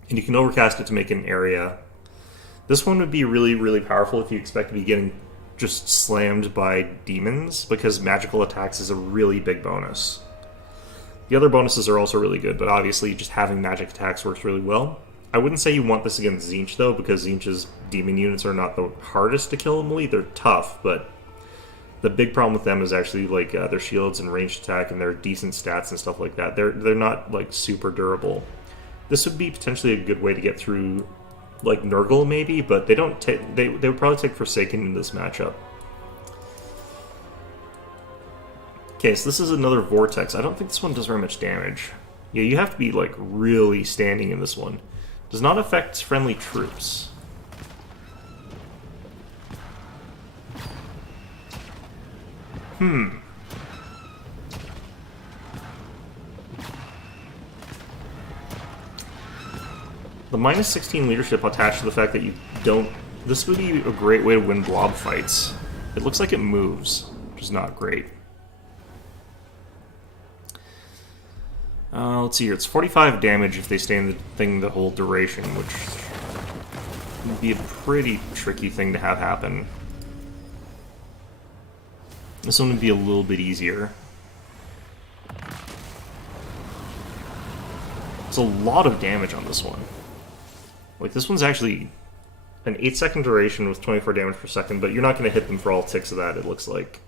And you can overcast it to make an area. This one would be really, really powerful if you expect to be getting just slammed by demons, because magical attacks is a really big bonus. The other bonuses are also really good, but obviously just having magic attacks works really well. I wouldn't say you want this against Tzeentch, though, because Tzeentch's demon units are not the hardest to kill in melee. They're tough, but the big problem with them is actually, like, their shields and ranged attack and their decent stats and stuff like that. They're not, like, super durable. This would be potentially a good way to get through, like, Nurgle, maybe, but they don't they would probably take Forsaken in this matchup. Okay, so this is another Vortex. I don't think this one does very much damage. Yeah, you have to be, like, really standing in this one. Does not affect friendly troops. The minus 16 leadership attached to the fact that you don't... This would be a great way to win blob fights. It looks like it moves, which is not great. Let's see here. It's 45 damage if they stay in the thing the whole duration, which would be a pretty tricky thing to have happen. This one would be a little bit easier. It's a lot of damage on this one. Like, this one's actually an 8-second duration with 24 damage per second, but you're not going to hit them for all ticks of that, it looks like.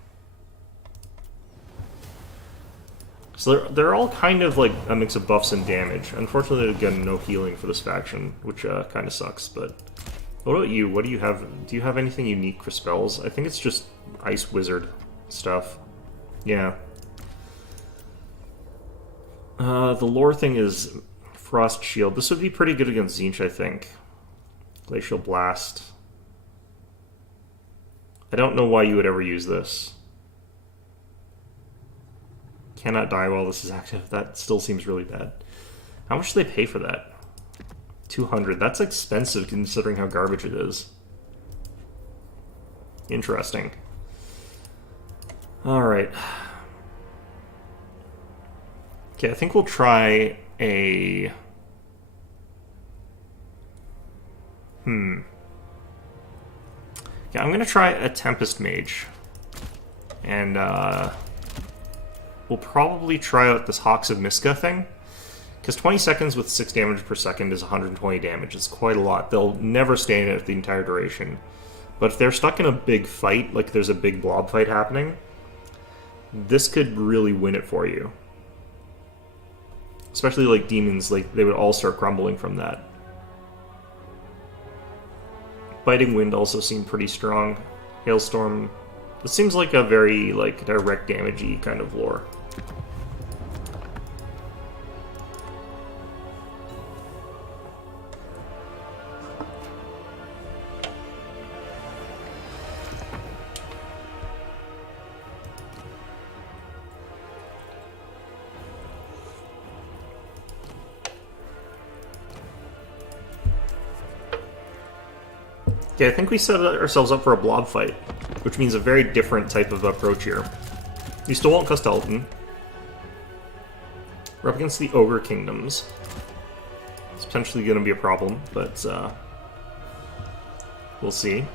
So they're all kind of like a mix of buffs and damage. Unfortunately, again, no healing for this faction, which kind of sucks. But what about you? What do you have? Do you have anything unique for spells? I think it's just Ice Wizard stuff. Yeah. The lore thing is Frost Shield. This would be pretty good against Tzeentch, I think. Glacial Blast. I don't know why you would ever use this. Cannot die while this is active. That still seems really bad. How much do they pay for that? 200. That's expensive considering how garbage it is. Interesting. Alright. Okay, I think we'll try a... Yeah, I'm gonna try a Tempest Mage. And, we'll probably try out this Hawks of Miska thing. Because 20 seconds with 6 damage per second is 120 damage. It's quite a lot. They'll never stay in it the entire duration. But if they're stuck in a big fight, like there's a big blob fight happening, this could really win it for you. Especially like demons, like they would all start crumbling from that. Biting Wind also seemed pretty strong. Hailstorm. This seems like a very like direct damage-y kind of lore. Okay, I think we set ourselves up for a blob fight, which means a very different type of approach here. We still want Costalton. We're up against the Ogre Kingdoms. It's potentially going to be a problem, but we'll see.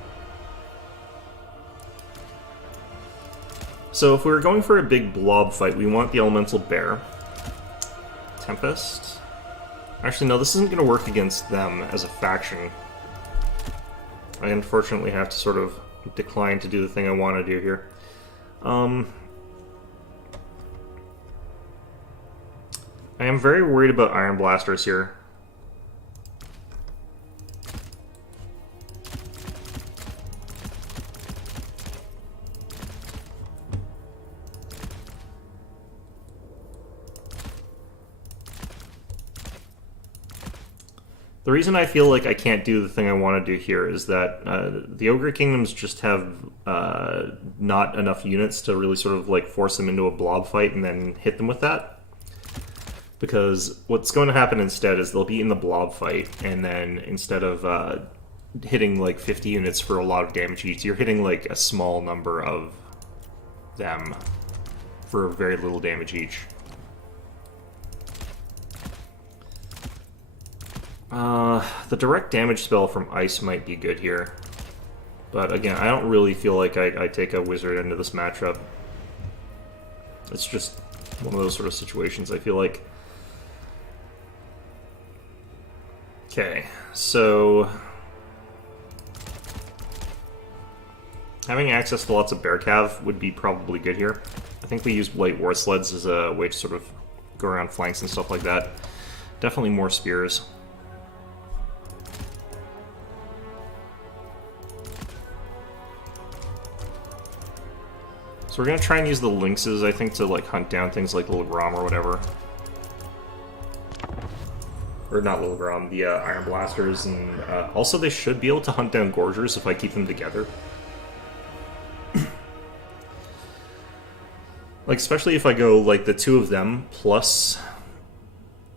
So if we were going for a big blob fight, we want the Elemental Bear. Tempest. Actually, no, this isn't going to work against them as a faction. I unfortunately have to sort of decline to do the thing I want to do here. I am very worried about Iron Blasters here. The reason I feel like I can't do the thing I want to do here is that the Ogre Kingdoms just have not enough units to really sort of like force them into a blob fight and then hit them with that. Because what's going to happen instead is they'll be in the blob fight, and then instead of hitting like 50 units for a lot of damage each, you're hitting like a small number of them for very little damage each. The direct damage spell from Ice might be good here. But again, I don't really feel like I take a wizard into this matchup. It's just one of those sort of situations, I feel like. Okay, so... having access to lots of bear cav would be probably good here. I think we use light war sleds as a way to sort of go around flanks and stuff like that. Definitely more spears. So we're gonna try and use the lynxes, I think, to like hunt down things like Little Grom or whatever. Or not Little Grom, the Iron Blasters, and also they should be able to hunt down Gorgers if I keep them together. Like, especially if I go, like, the two of them plus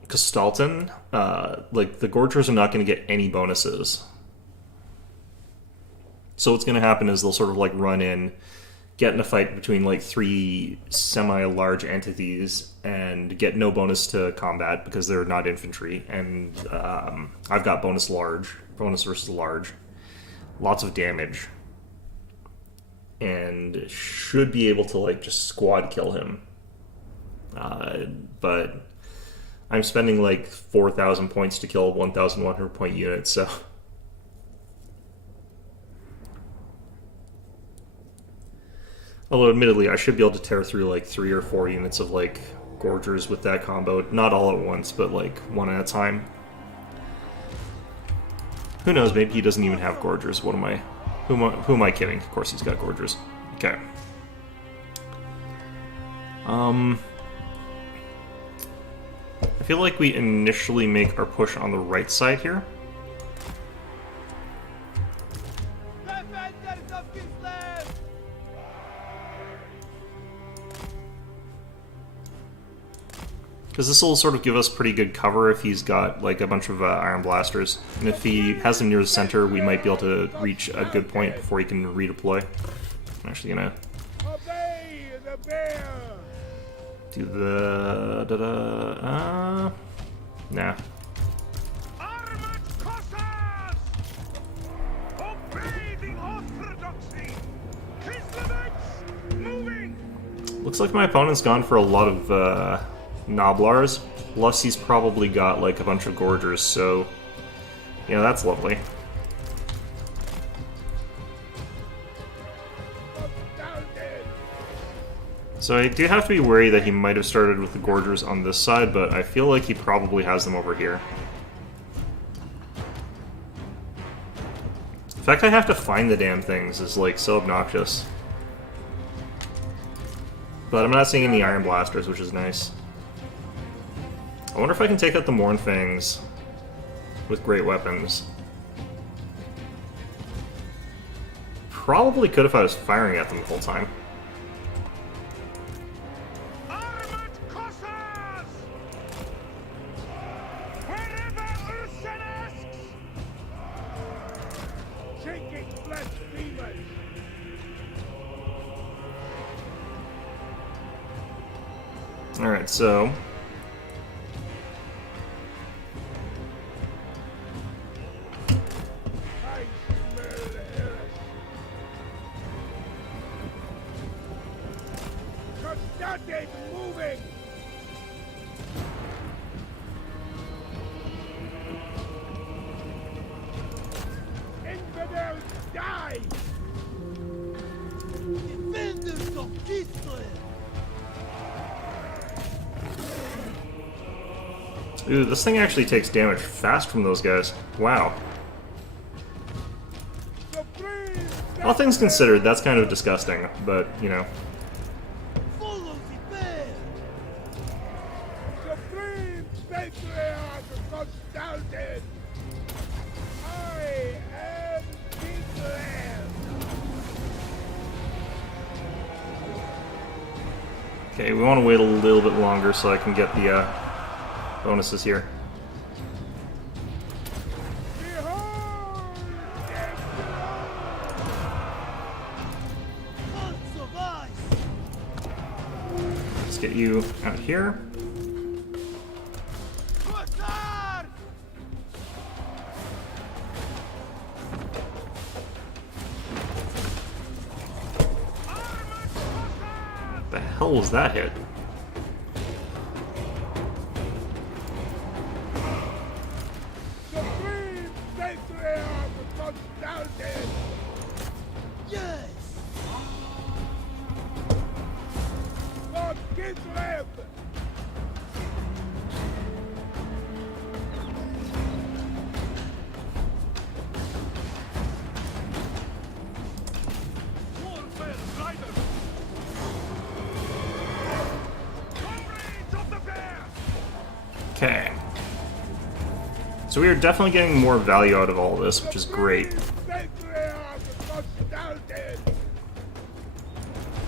Costalton, like, the Gorgers are not going to get any bonuses. So what's going to happen is they'll sort of, like, run in, get in a fight between, like, 3 semi-large entities, and get no bonus to combat because they're not infantry, and I've got bonus versus large. Lots of damage. And should be able to, like, just squad kill him. But I'm spending, like, 4,000 points to kill a 1,100 point unit, so... Although, admittedly, I should be able to tear through, like, 3 or 4 units of, like, Gorgers with that combo. Not all at once, but like one at a time. Who knows, maybe he doesn't even have Gorgers. What am I... Who am I kidding? Of course he's got Gorgers. Okay. I feel like we initially make our push on the right side here. Defenders of Kislev! Because this will sort of give us pretty good cover if he's got like a bunch of Iron Blasters. And if he has them near the center, we might be able to reach a good point before he can redeploy. I'm actually gonna Obey the bear! do the... Nah. Armored Cossacks! Obey the orthodoxy! Kislevets moving! Looks like my opponent's gone for a lot of Noblars, plus he's probably got like a bunch of Gorgers, so yeah, that's lovely. So I do have to be wary that he might have started with the Gorgers on this side, but I feel like he probably has them over here. The fact I have to find the damn things is like so obnoxious. But I'm not seeing any Iron Blasters, which is nice. I wonder if I can take out the Mournfangs with great weapons. Probably could if I was firing at them the whole time. Armored Cossacks! Wherever Ursen asks! Shaking blasphemers! Alright, so... I smell the heresy! Constante moving! Infidels die! Defenders of Kislev! Ooh, this thing actually takes damage fast from those guys. Wow. Supreme All things considered, that's kind of disgusting, but, you know. Follow the bear! Supreme Patriarch of Constantine! I am Kislev! Okay, we want to wait a little bit longer so I can get the bonuses here. Behold! Sons of ice! Let's get you out here. Cossar! Armored Cossar! The hell was that hit? Supreme Patriarch of Constantine! Yes! For Kislev! Warfare Riders! Comrades of the bear! Okay. So we are definitely getting more value out of all this, which is great. Patriarch of Constantine!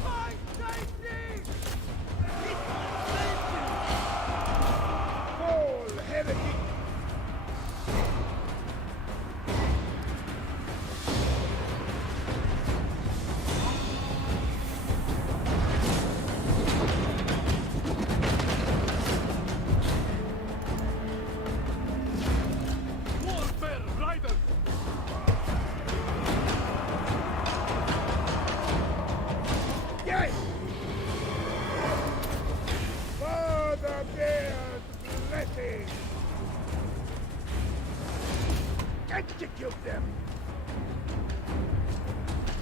My safety! Fall, heretic! Warfare Riders! Yes! For the bear's blessing! Execute them!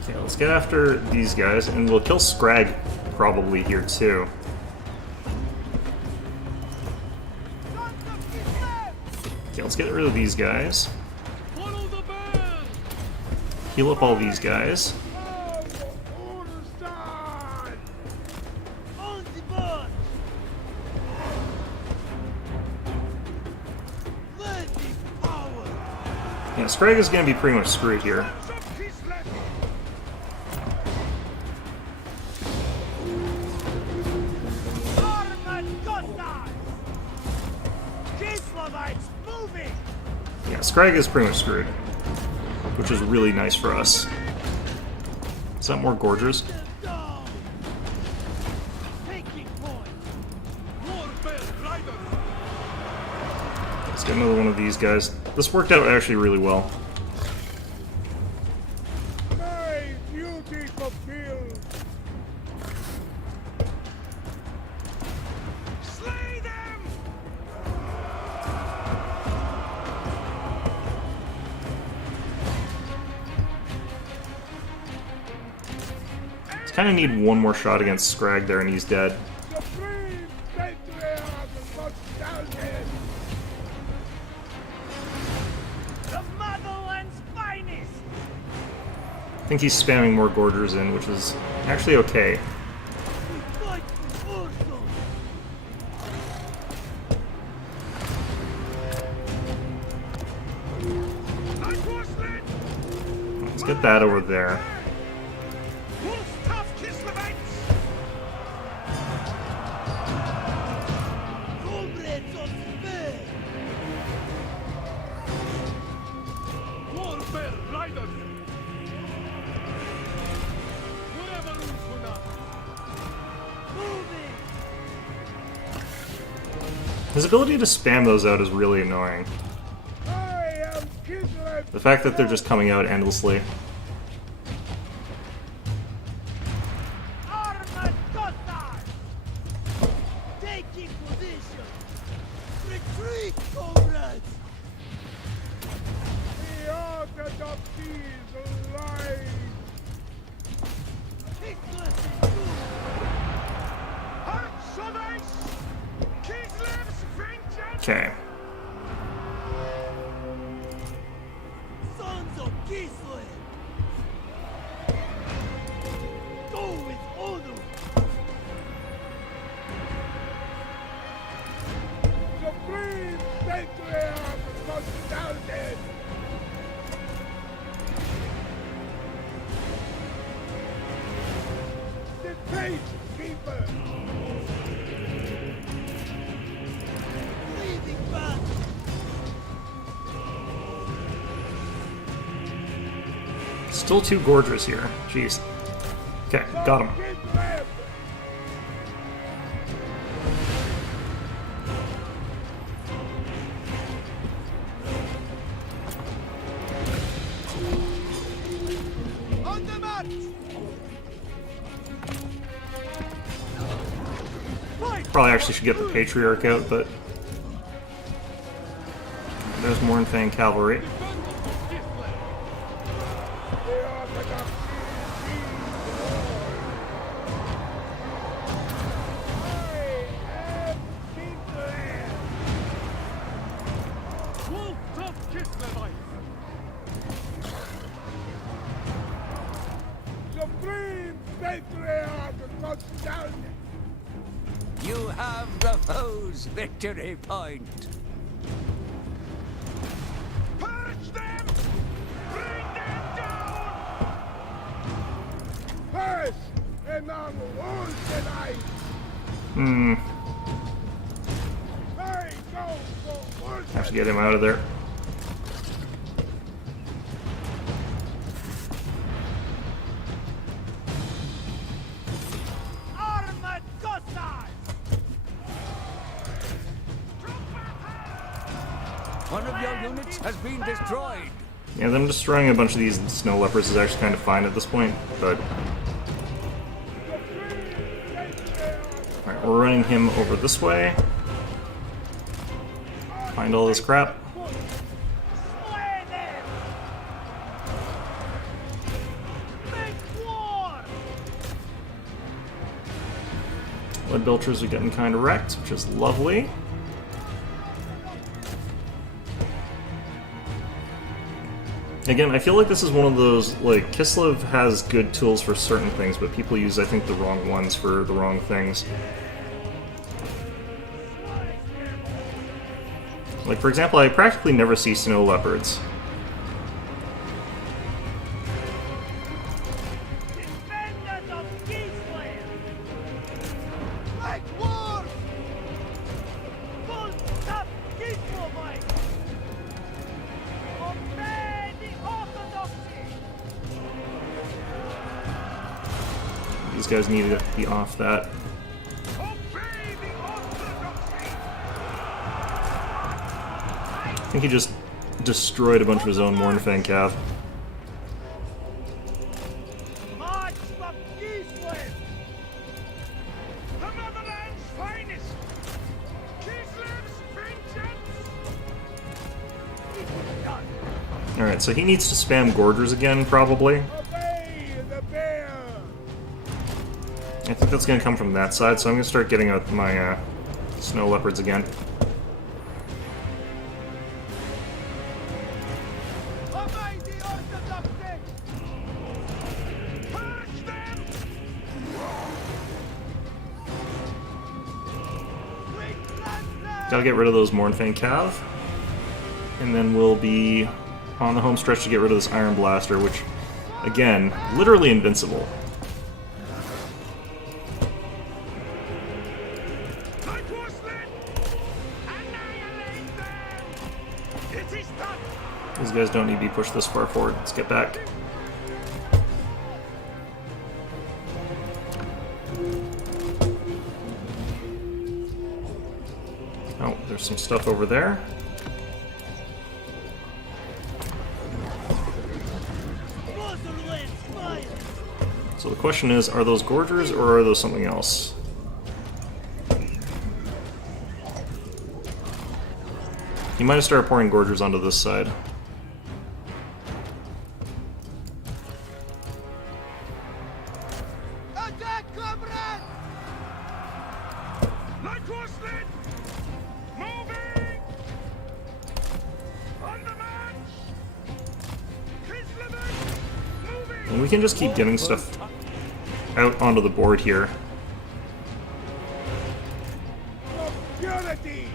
Okay, let's get after these guys, and we'll kill Scrag probably here too. let's get rid of these guys. Follow the band! Heal up all these guys. On the board! Landing power! Yeah, Scrag is going to be pretty much screwed here. Yeah, Scrag is pretty much screwed, which is really nice for us. Is that more Gorgers? Let's get another one of these guys. This worked out actually really well. My duty fulfilled. Slay them! Just kind of need one more shot against Scrag there and he's dead. Supreme patriarch of nostalgia! The motherland's finest! I think he's spamming more Gorgers in, which is actually okay. We fight for Ordo! Let's get that over there. Comrades of Spain! Warfare riders! Whatever rules for now! Moving! His ability to spam those out is really annoying. I am Kislev! The fact that they're just coming out endlessly. Armored Gotthard! Taking position! Retreat, comrades! The Orthodox is alive! Kislev is true! Hearts of ice! Kislev's vengeance! Okay. Sons of Kislev! Go with honor! Supreme patriarch of nostalgia! The page keeper! Leading back! Still two Gorgers here. Jeez. Okay, got him. Kislev! On the march! Probably actually should get the Patriarch out, but there's Mornfang Cavalry. Supreme patriarch of nostalgia! You have the foe's victory point. Purge them! Bring them down! Perish among wolves and ice! Hmm. I go for worship! Have to get him out of there. Armored Gotthard! One of your units has been destroyed. Yeah, them destroying a bunch of these snow leopards is actually kind of fine at this point, but... Alright, we're running him over this way. Find all this crap. Slay them! Make war! Blood Belchers are getting kind of wrecked, which is lovely. Again, I feel like this is one of those, like, Kislev has good tools for certain things, but people use, I think, the wrong ones for the wrong things. Like, for example, I practically never see snow leopards. Defenders of Gisland! Like war! Full stop Gislovite! Obey the orthodoxy! These guys need to be off that. Obey the orthodoxy! I think he just destroyed a bunch of his own Mornfang Cav. March from Gisland! The motherland's finest! Gislev's vengeance! It is done! Alright, so he needs to spam Gorgers again, probably. Obey the bear! I think that's going to come from that side, so I'm going to start getting out my snow leopards again. Obey the orthodoxy! Purge them! Quick lancer! Gotta get rid of those Mornfang Cav. And then we'll be on the home stretch to get rid of this Iron Blaster, which, again, literally invincible. Like horsemen! Annihilate them! It is done! These guys don't need to be pushed this far forward. Let's get back. Oh, there's some stuff over there. Motherland's fire! So the question is, are those Gorgers or are those something else? He might have started pouring Gorgers onto this side. Attack, comrade! Like horsemen! Moving! On the march! Kisleven! Moving! And we can just keep getting stuff out onto the board here. Purity!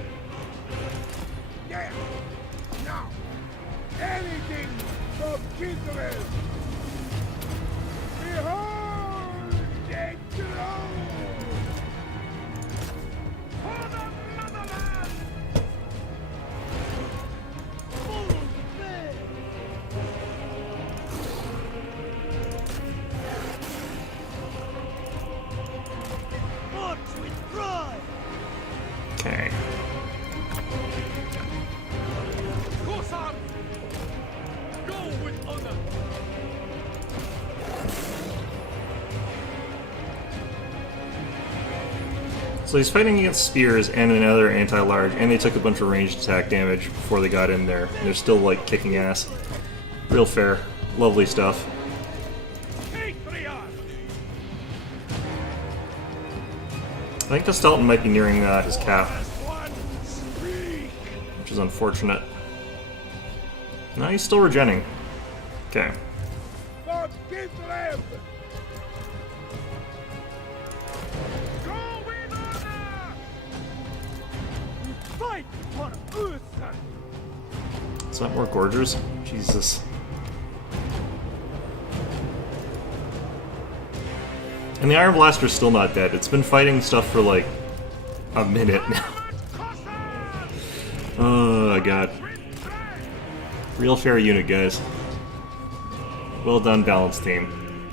Yes! Now! Anything from Kisleven! Behold the throne! For the motherland! Full fair! March with pride! Okay. Kosan! Go with honor! So he's fighting against spears and another anti-large, and they took a bunch of ranged attack damage before they got in there. And they're still, like, kicking ass. Real fair. Lovely stuff. Patriot! I think Castelton might be nearing his cap, One speak! which is unfortunate. No, he's still regenning. Okay. For Kislev! Go with honor! We fight for Uther! Is that more Gorgers? Jesus. And the Iron Blaster's still not dead. It's been fighting stuff for like a minute now. Oh, God. Real fair unit, guys. Well done, balanced team.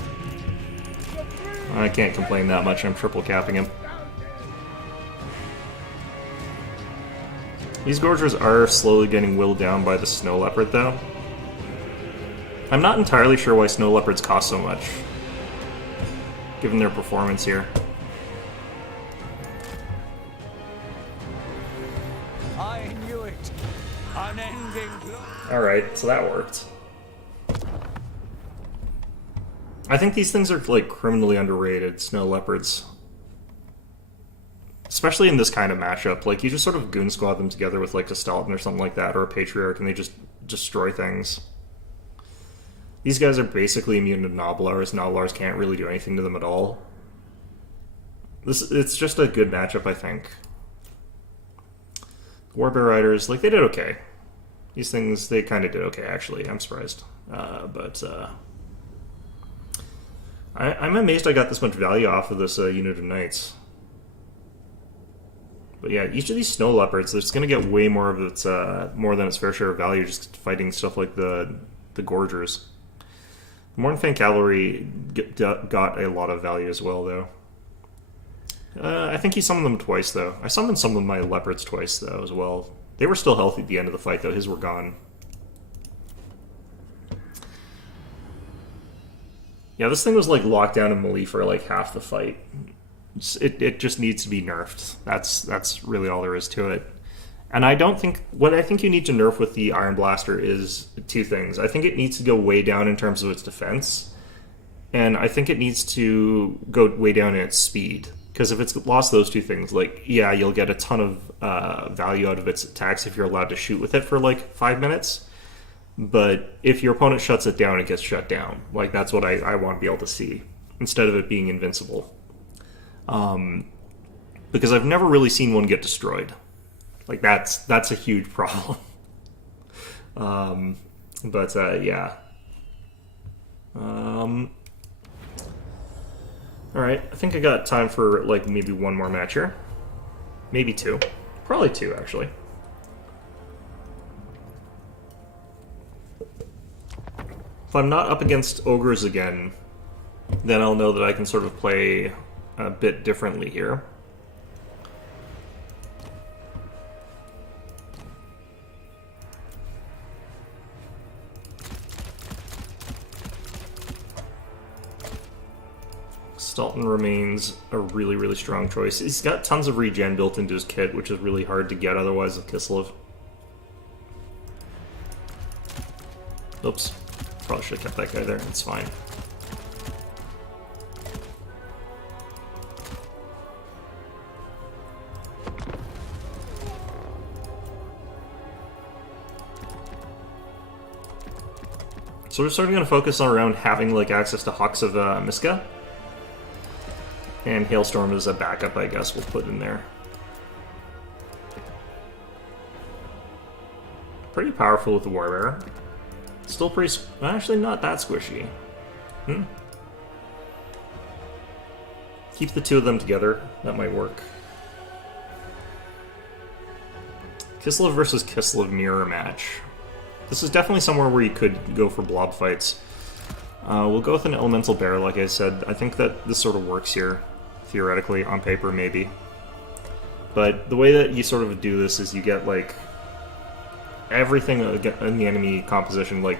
I can't complain that much. I'm triple capping him. These Gorgers are slowly getting whittled down by the Snow Leopard, though. I'm not entirely sure why Snow Leopards cost so much, given their performance here. I knew it. Unending glory. Alright, so that worked. I think these things are, like, criminally underrated, Snow Leopards. Especially in this kind of matchup. Like, you just sort of goon squad them together with, like, a Stelton or something like that, or a Patriarch, and they just destroy things. These guys are basically immune to Noblars. Noblars can't really do anything to them at all. It's just a good matchup, I think. Warbear Riders, like, they did okay. These things, they kind of did okay, actually. I'm surprised. I'm amazed I got this much value off of this unit of Knights. But yeah, each of these Snow Leopards, it's going to get way more of its, more than its fair share of value just fighting stuff like the Gorgers. The Mornfang Cavalry got a lot of value as well, though. I think he summoned them twice, though. I summoned some of my Leopards twice, though, as well. They were still healthy at the end of the fight, though. His were gone. Yeah, this thing was, like, locked down in melee for, like, half the fight. It just needs to be nerfed. That's really all there is to it. And I don't think... What I think you need to nerf with the Iron Blaster is two things. I think it needs to go way down in terms of its defense. And I think it needs to go way down in its speed. Because if it's lost those two things, like, yeah, you'll get a ton of value out of its attacks if you're allowed to shoot with it for, like, 5 minutes. But if your opponent shuts it down, it gets shut down. Like, that's what I want to be able to see, instead of it being invincible. Because I've never really seen one get destroyed. Like, that's a huge problem. Yeah. Alright, I think I got time for, like, maybe one more match here. Maybe two. Probably two, actually. If I'm not up against Ogres again, then I'll know that I can sort of play a bit differently here. Stalton remains a really, really strong choice. He's got tons of regen built into his kit, which is really hard to get otherwise with Kislev. Oops. Probably should have kept that guy there. It's fine. So we're sort of going to focus on around having like access to Hawks of Miska. And Hailstorm as a backup, I guess, we'll put in there. Pretty powerful with the Warbearer. Still pretty... actually not that squishy. Keep the two of them together. That might work. Kislev versus Kislev mirror match. This is definitely somewhere where you could go for blob fights. We'll go with an Elemental Bear, like I said. I think that this sort of works here. Theoretically, on paper, maybe. But the way that you sort of do this is you get, like, everything in the enemy composition, like,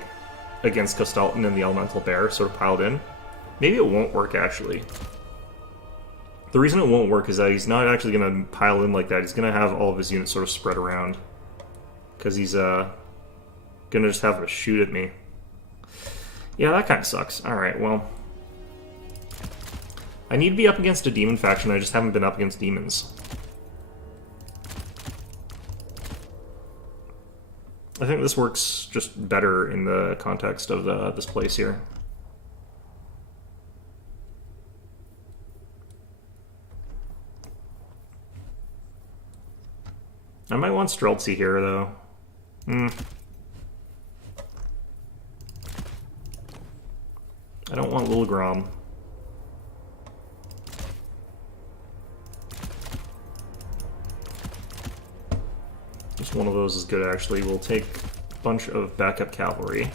against Costalton and the Elemental Bear sort of piled in. Maybe it won't work, actually. The reason it won't work is that he's not actually going to pile in like that. He's going to have all of his units sort of spread around. Because he's going to just have a shoot at me. Yeah, that kind of sucks. Alright, well... I need to be up against a demon faction, I just haven't been up against demons. I think this works just better in the context of this place here. I might want Streltsy here, though. I don't want Little Grom. Just one of those is good, actually. We'll take a bunch of backup cavalry.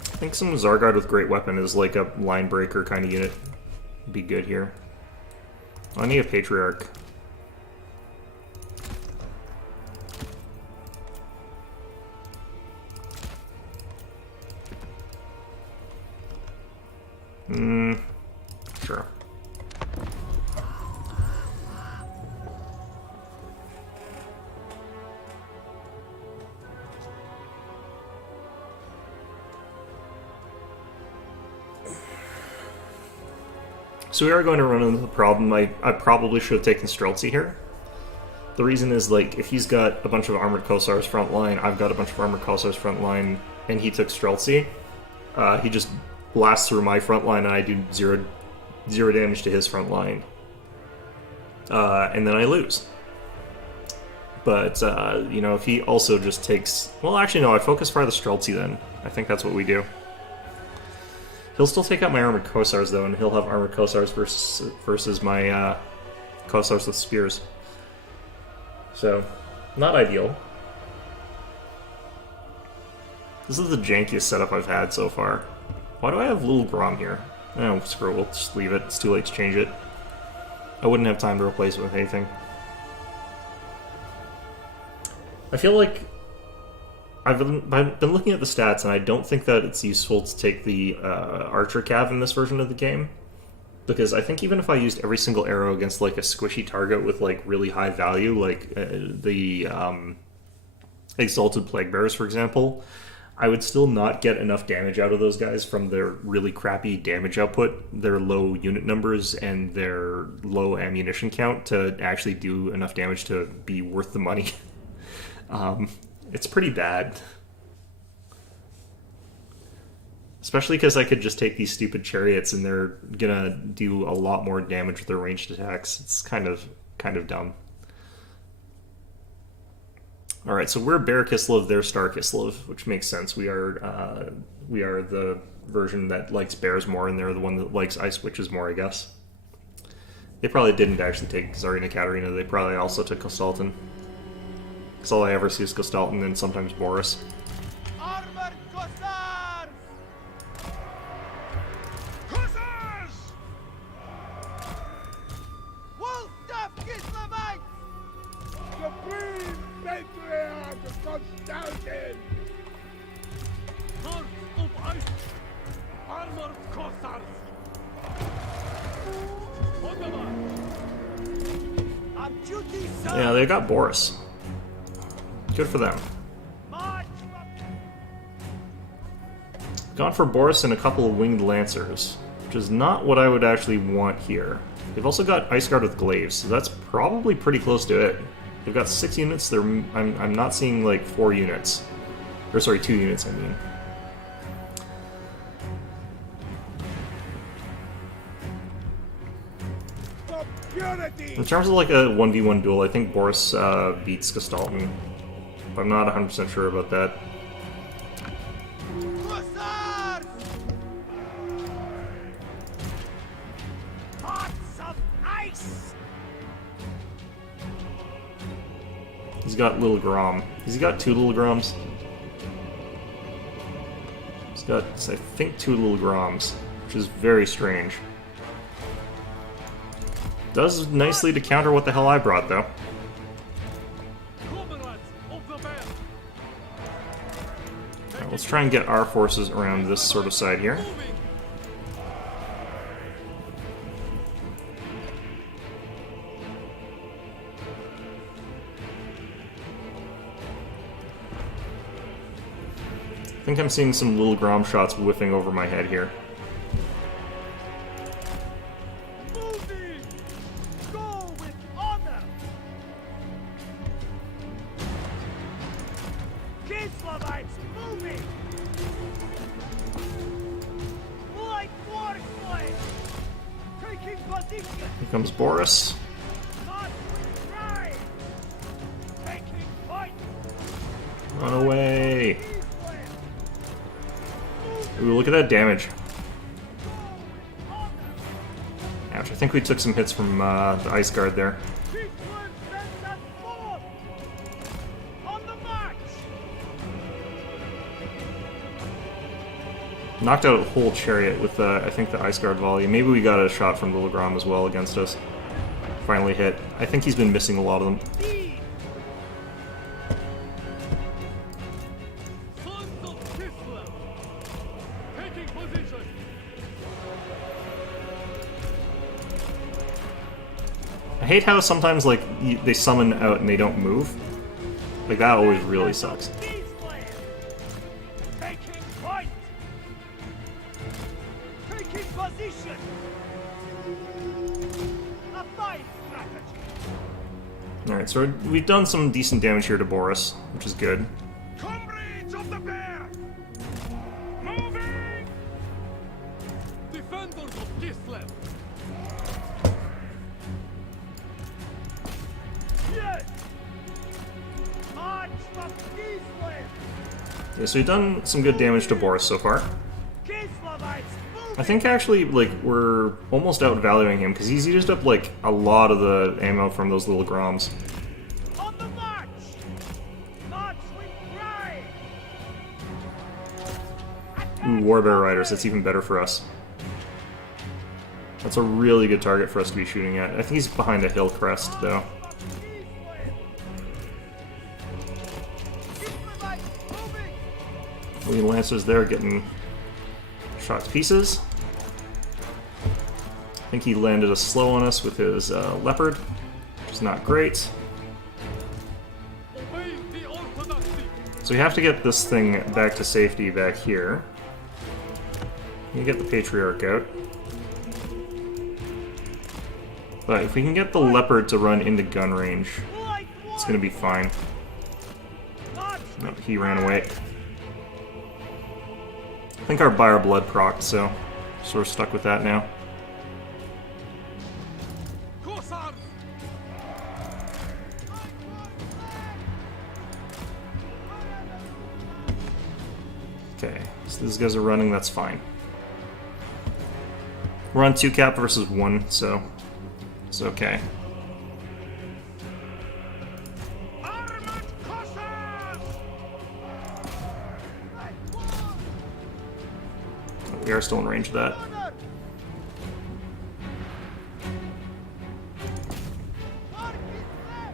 I think some Zargard with Great Weapon is like a line breaker kind of unit. Would be good here. I need a Patriarch. Sure. So we are going to run into the problem. I probably should have taken Streltsy here. the reason is, like, if he's got a bunch of armored Kossars front line, I've got a bunch of armored Kossars front line, and he took Streltsy, he just blasts through my front line, and I do zero damage to his front line. And then I lose. But, you know, if he also just takes... Well, actually, no, I focus fire the Streltsy then. I think that's what we do. He'll still take out my armored Kossars, though, and he'll have armored Kossars versus my Kossars with spears. So, not ideal. This is the jankiest setup I've had so far. Why do I have Little Grom here? Oh, screw it, we'll just leave it. It's too late to change it. I wouldn't have time to replace it with anything. I feel like I've been looking at the stats, and I don't think that it's useful to take the Archer Cav in this version of the game. Because I think even if I used every single arrow against, like, a squishy target with, like, really high value, like the Exalted Plague Bearers, for example, I would still not get enough damage out of those guys from their really crappy damage output, their low unit numbers, and their low ammunition count to actually do enough damage to be worth the money. It's pretty bad. Especially because I could just take these stupid chariots and they're gonna do a lot more damage with their ranged attacks. It's kind of dumb. Alright, so we're Bear Kislev, they're Star Kislev, which makes sense. We are the version that likes bears more, and they're the one that likes ice witches more, I guess. They probably didn't actually take Tsarina Katerina, they probably also took Kostaltin. Because all I ever see is Kostaltin and sometimes Boris. Armored Kossars! Kossars! Wolf-Duff Kislevite! Supreme Patriarch of Constantine! Heart of Ice! Armored Kossars! On duty, sir! Yeah, they got Boris. Good for them. March! Gone for Boris and a couple of Winged Lancers, which is not what I would actually want here. They've also got Ice Guard with Glaives, so that's probably pretty close to it. They've got 6 units, I'm not seeing like 4 units. Or sorry, 2 units, I mean. In terms of like a 1v1 duel, I think Boris beats Kostaltin. But I'm not 100% sure about that. Kossars! Hearts of ice! He's got Little Grom. Has he got 2 Little Groms? He's got, I think, 2 Little Groms, which is very strange. Does nicely to counter what the hell I brought, though. Alright, let's try and get our forces around this sort of side here. I think I'm seeing some Little Grom shots whiffing over my head here. Moving! Go with honor! Kislevites moving! Like warfare! Taking position! Here comes Boris. Not right! Taking point! Run away! Ooh, look at that damage. Ouch, I think we took some hits from the Ice Guard there. On the march! Knocked out a whole chariot with, I think, the Ice Guard volley. Maybe we got a shot from Little Grom as well against us. Finally hit. I think he's been missing a lot of them. I hate how sometimes, like, they summon out and they don't move. Like, that always really sucks. Taking point! Taking position! A fine strategy! Alright, so we've done some decent damage here to Boris, which is good. Comrades of the bear! Moving! Defenders of Kislev! Yes! March from Kislev! Yeah, so we've done some good damage to Boris so far. Kislevites, I think actually, like, we're almost outvaluing him, because he's used up, like, a lot of the ammo from those little Groms. on the march! March with pride! Ooh, Warbear Riders, that's even better for us. That's a really good target for us to be shooting at. I think he's behind a hill crest, though. The Lancers there getting shot to pieces. I think he landed a slow on us with his Leopard, which is not great. Obey the orthodoxy! So we have to get this thing back to safety back here. You get the Patriarch out. But if we can get the Leopard to run into gun range, it's going to be fine. No, he ran away. I think our Buyer Blood procced, so we're stuck with that now. Corsairs! Okay, so these guys are running, that's fine. We're on 2 cap versus 1, so it's okay. Armored Cossacks! We are still in range of that. Order! Mark is left!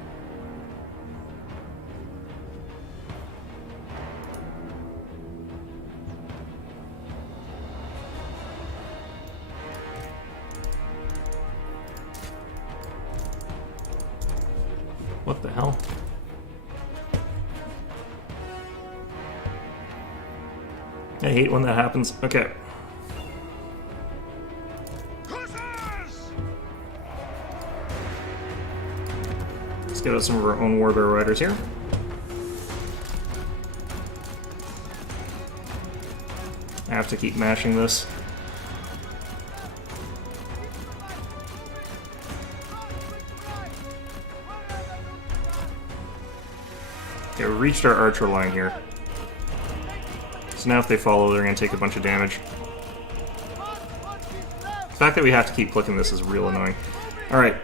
What the hell? I hate when that happens. Okay. Cossacks! Let's get out some of our own Warbear Riders here. I have to keep mashing this. Okay, we reached our archer line here. So now if they follow, they're going to take a bunch of damage. The fact that we have to keep clicking this is real annoying. Alright,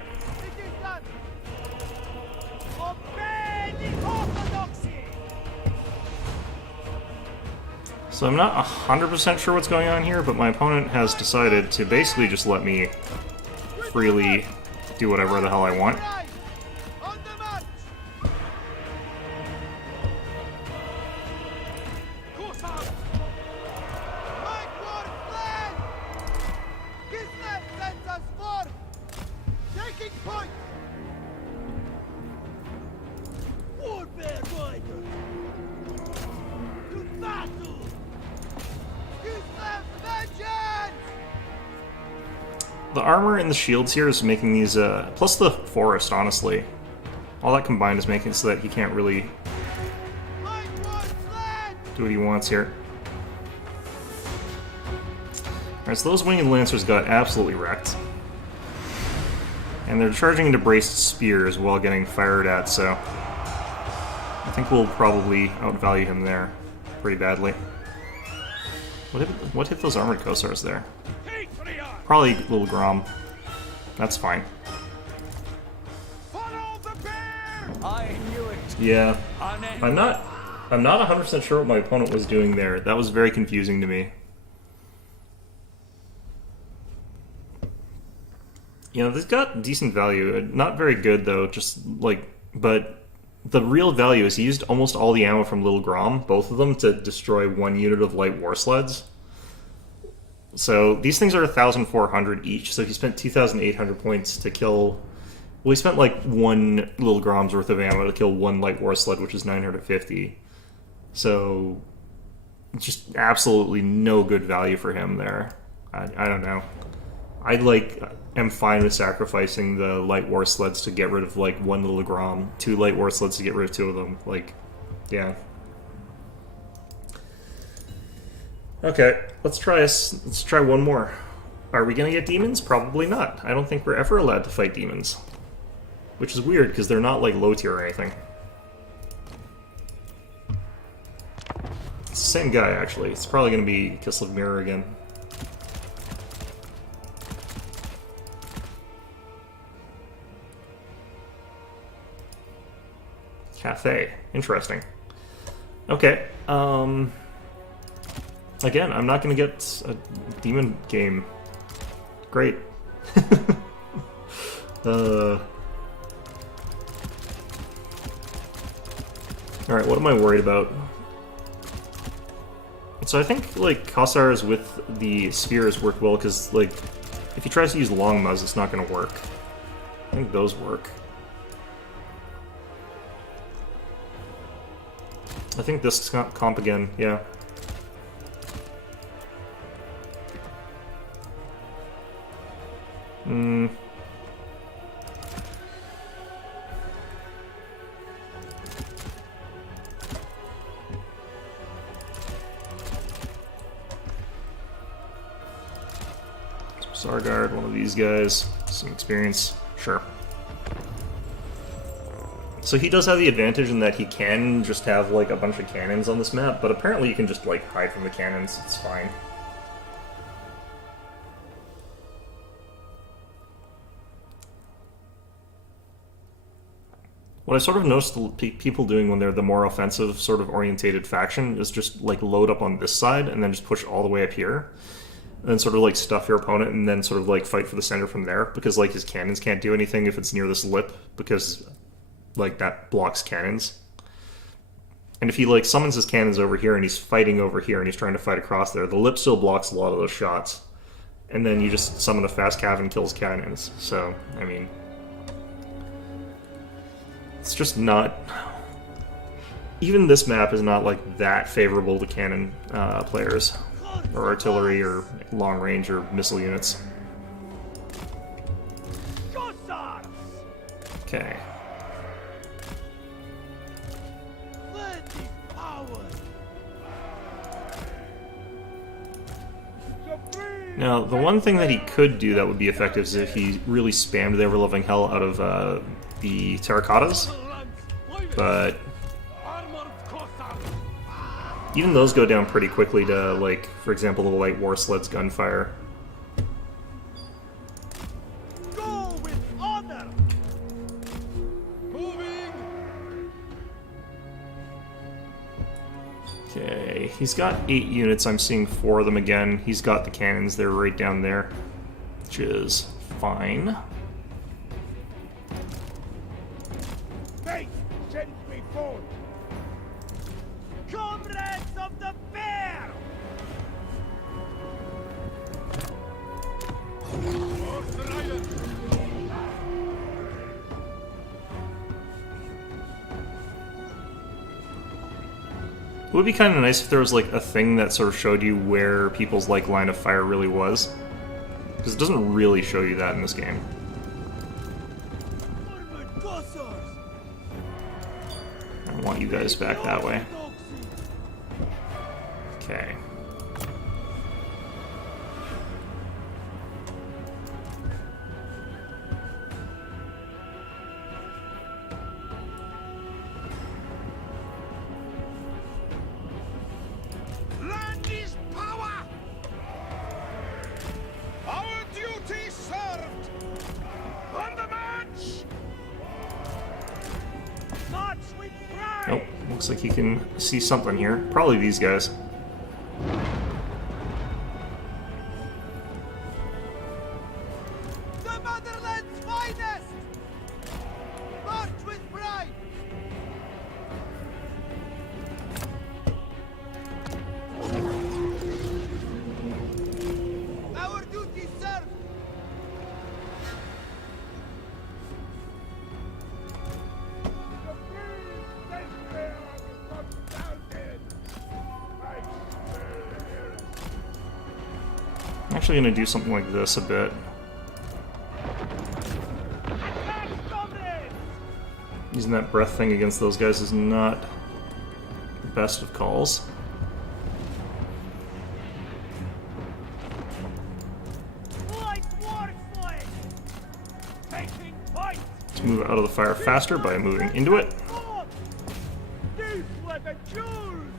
Obey the orthodoxy! so I'm not 100% sure what's going on here, but my opponent has decided to basically just let me freely do whatever the hell I want. Right! On the march! Corsairs! Make war fled! Kislev sends us forth! Taking point! Warbear Rider! To battle! Kislev vengeance! The armor and the shields here is making these, plus the forest, honestly. All that combined is making it so that he can't really Make war fled! do what he wants here. Alright, so those winged lancers got absolutely wrecked. And they're charging into braced spears while getting fired at, so I think we'll probably outvalue him there pretty badly. What hit those armored Cossars there? Patriarch! Probably little Grom. That's fine. Follow the bear! I knew it! Yeah. An I'm not 100% sure what my opponent was doing there. That was very confusing to me. You know, they've got decent value. Not very good, though, just, like... But the real value is he used almost all the ammo from Little Grom, both of them, to destroy one unit of light war sleds. So these things are 1,400 each, so he spent 2,800 points to kill... Well, he spent, like, one Little Grom's worth of ammo to kill one light war sled, which is 950. So... just absolutely no good value for him there. I don't know. am fine with sacrificing the light war sleds to get rid of like one little Grom, 2 light war sleds to get rid of 2 of them. Like, yeah. Okay, let's try one more. Are we gonna get demons? Probably not. I don't think we're ever allowed to fight demons. Which is weird, because they're not like low tier or anything. It's the same guy, actually. It's probably gonna be Kislev Mirror again. Cafe. Interesting. Okay, again, I'm not gonna get a demon game. Great. Alright, what am I worried about? So I think, like, Kossars with the spears work well, because, like, if he tries to use Longmas, it's not gonna work. I think those work. I think this comp again, yeah. Sargard, one of these guys, some experience, sure. So he does have the advantage in that he can just have like a bunch of cannons on this map, but apparently you can just like hide from the cannons, it's fine. What I sort of noticed people doing when they're the more offensive sort of orientated faction is just like load up on this side and then just push all the way up here. And then sort of like stuff your opponent and then sort of like fight for the center from there, because like his cannons can't do anything if it's near this lip, because like that blocks cannons. And if he like summons his cannons over here and he's fighting over here and he's trying to fight across there, the lip still blocks a lot of those shots. And then you just summon a fast cav and kills cannons. So, I mean, it's just not... Even this map is not like that favorable to cannon players, or artillery, or long range, or missile units. Okay. Now, the one thing that he could do that would be effective is if he really spammed the ever-loving hell out of the terracottas, but even those go down pretty quickly to, like, for example, the light war sled's gunfire. Go with honor. Moving. Okay, he's got 8 units. I'm seeing 4 of them again. He's got the cannons. They're right down there, which is fine. Faith sends me forth. Comrades of the bear. It would be kind of nice if there was like a thing that sort of showed you where people's like line of fire really was, because it doesn't really show you that in this game. I want you guys back that way. Okay. Land is power. Our duty served. On the march. March with pride. Nope. Looks like he can see something here. Probably these guys. The motherland's finest. March with pride. Our duty served. I'm actually going to do something like this a bit. Using that breath thing against those guys is not the best of calls. Light war flag! Taking point! To move out of the fire faster by moving into it. These were the Jews!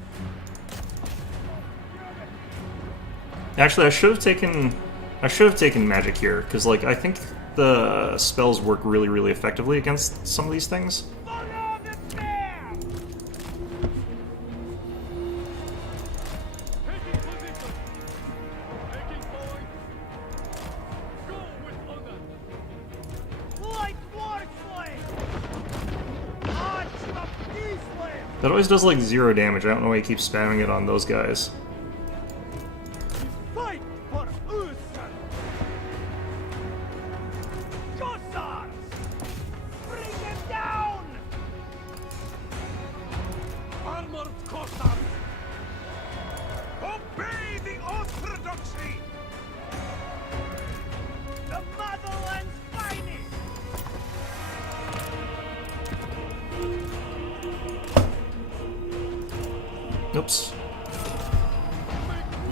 Actually, I should have taken magic here, because like I think the spells work really, really effectively against some of these things. Follow the bear! Taking position! Taking point! Go with honor! Light war flag! March the peace land! That always does like 0 damage. I don't know why he keeps spamming it on those guys. Fight for Usan! Gossars! Bring them down! Armored Cossars! Obey the orthodoxy! The motherland's finest! Oops.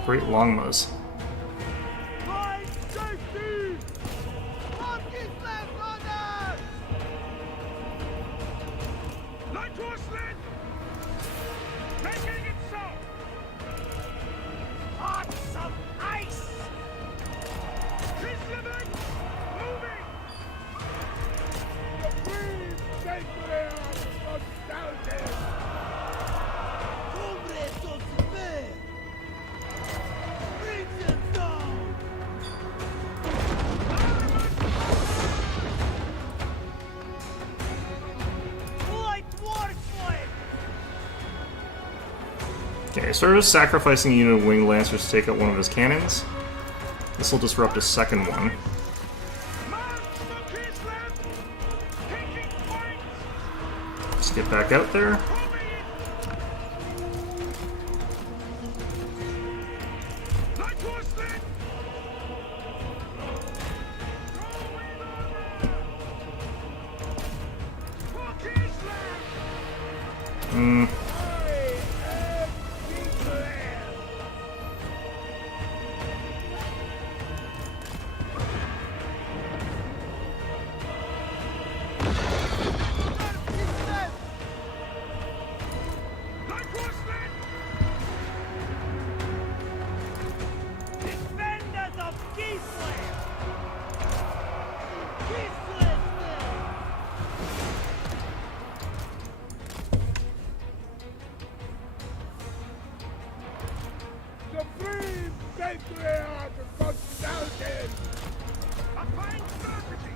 Great longbows. Find safety! What is left on us? Light horsemen! Making it so! Hearts of ice! Kislevik! Moving! The free sacred of Dalton! Comrades of Spain! Bring them down! Light war flag! Okay, so we're just sacrificing a unit of winged lancers to take out one of his cannons. This will disrupt his second one. March to Kislev! Taking point! Let's get back out there. Light horsemen! For Kislev! Hmm. Defenders of Kislev! Kislev! Supreme Patriarch of Constantine! A fine strategy!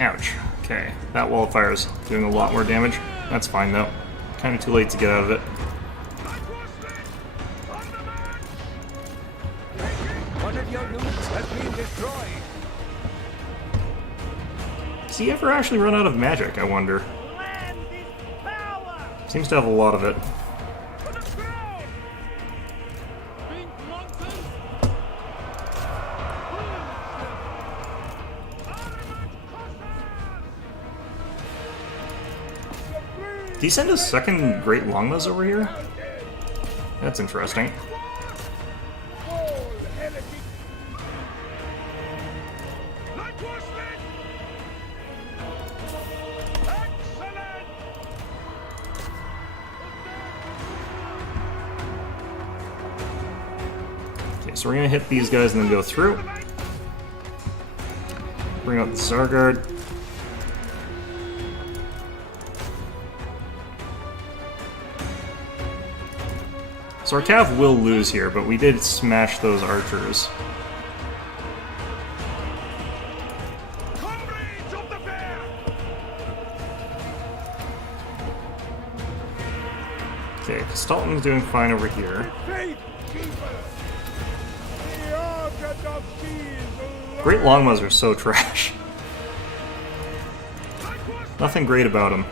Ouch. Okay, that wall of fire is doing a lot more damage. That's fine though. Kind of too late to get out of it. Light horsemen! On the march! One of your units has been destroyed. Does he ever actually run out of magic, I wonder? Land is power! Seems to have a lot of it. To the ground! Pink mountain! Did he send his second Great Longbows over here? That's interesting. Light horsemen! Excellent! Okay, so we're gonna hit these guys and then go through. Bring out the Zargard. So our Cav will lose here, but we did smash those archers. Comrades of the bear! Okay, Stalton's doing fine over here. Faith keeper! The Orthodox is Great Longbows are so trash. Light horsemen! Nothing great about them.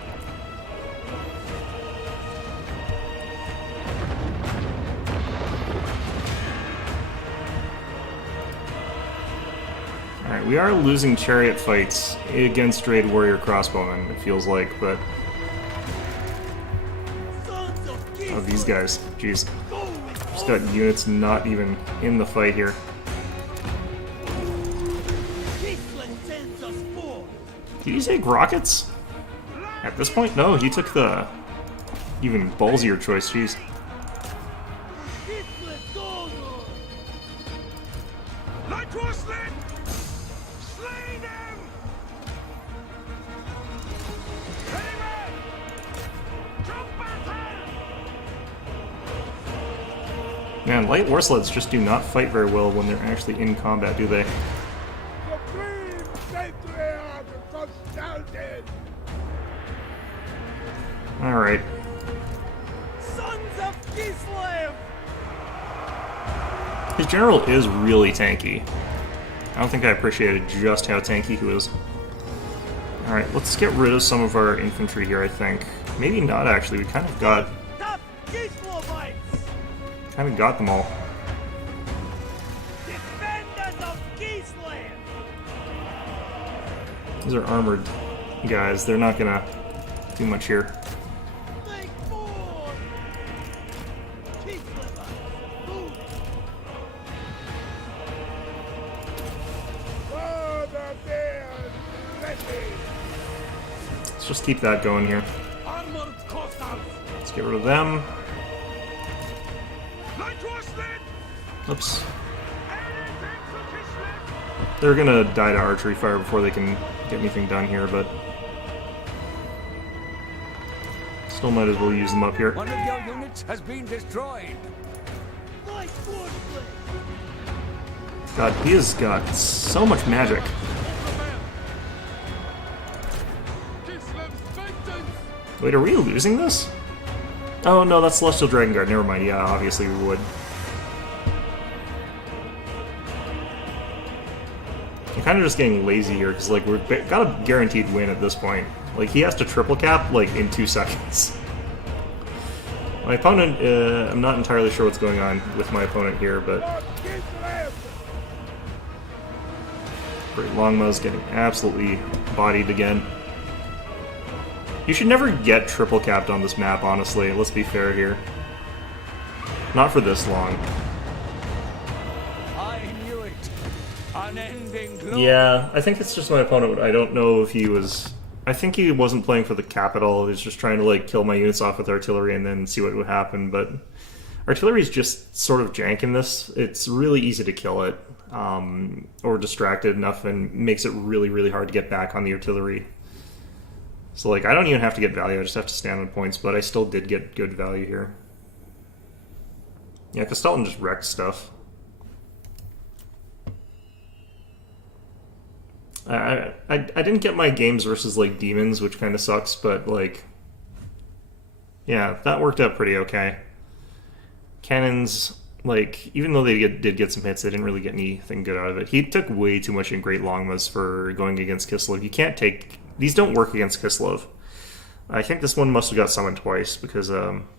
Alright, we are losing chariot fights against raid warrior crossbowmen, it feels like, but... Sons of Oh, these Kislev, guys. Jeez. go with Just got units not even in the fight here. Kislev sends us forth. Did he take rockets? At this point? No, he took the even ballsier choice, jeez. Kislev goes. Like horsemen! Slay them! Ready, men! Jump battle! Man, light war sleds just do not fight very well when they're actually in combat, do they? Supreme Patriarch Constantine. Alright. Sons of Kislev. His general is really tanky. I don't think I appreciated just how tanky he was. Alright, let's get rid of some of our infantry here, I think. Maybe not, actually. We kind of got them all. Defenders of Kislev. These are armored guys. They're not gonna do much here. Make forward. Kislev, move. Father dear, ready. Let's just keep that going here. Armored Cossacks. Let's get rid of them. Like horsemen! Oops. Anything for Kislev! They're gonna die to archery fire before they can get anything done here, but... still might as well use them up here. One of your units has been destroyed. Like swordplay. God, he has got so much magic. Kislev's vengeance. Wait, are we losing this? Oh no, that's Celestial Dragon Guard. Never mind. Yeah, obviously we would. I'm kind of just getting lazy here because like we've got a guaranteed win at this point. Like he has to triple cap like in 2 seconds. My opponent, I'm not entirely sure what's going on with my opponent here, but Kislev. Great Longmow's getting absolutely bodied again. You should never get triple capped on this map, honestly. Let's be fair here. Not for this long. I knew it. Unending glory. Yeah, I think it's just my opponent. I don't know if he was... I think he wasn't playing for the capital. He was just trying to like kill my units off with artillery and then see what would happen. But artillery is just sort of jank in this. It's really easy to kill it, or distracted enough, and makes it really, really hard to get back on the artillery. So like I don't even have to get value. I just have to stand on points. But I still did get good value here. Yeah, Castelton just wrecked stuff. I didn't get my games versus like demons, which kind of sucks, but like, yeah, that worked out pretty okay. Cannons, like, even though they did get some hits, they didn't really get anything good out of it. He took way too much in Great Longmas for going against Kislev. You can't take... These don't work against Kislev. I think this one must have got summoned twice, because,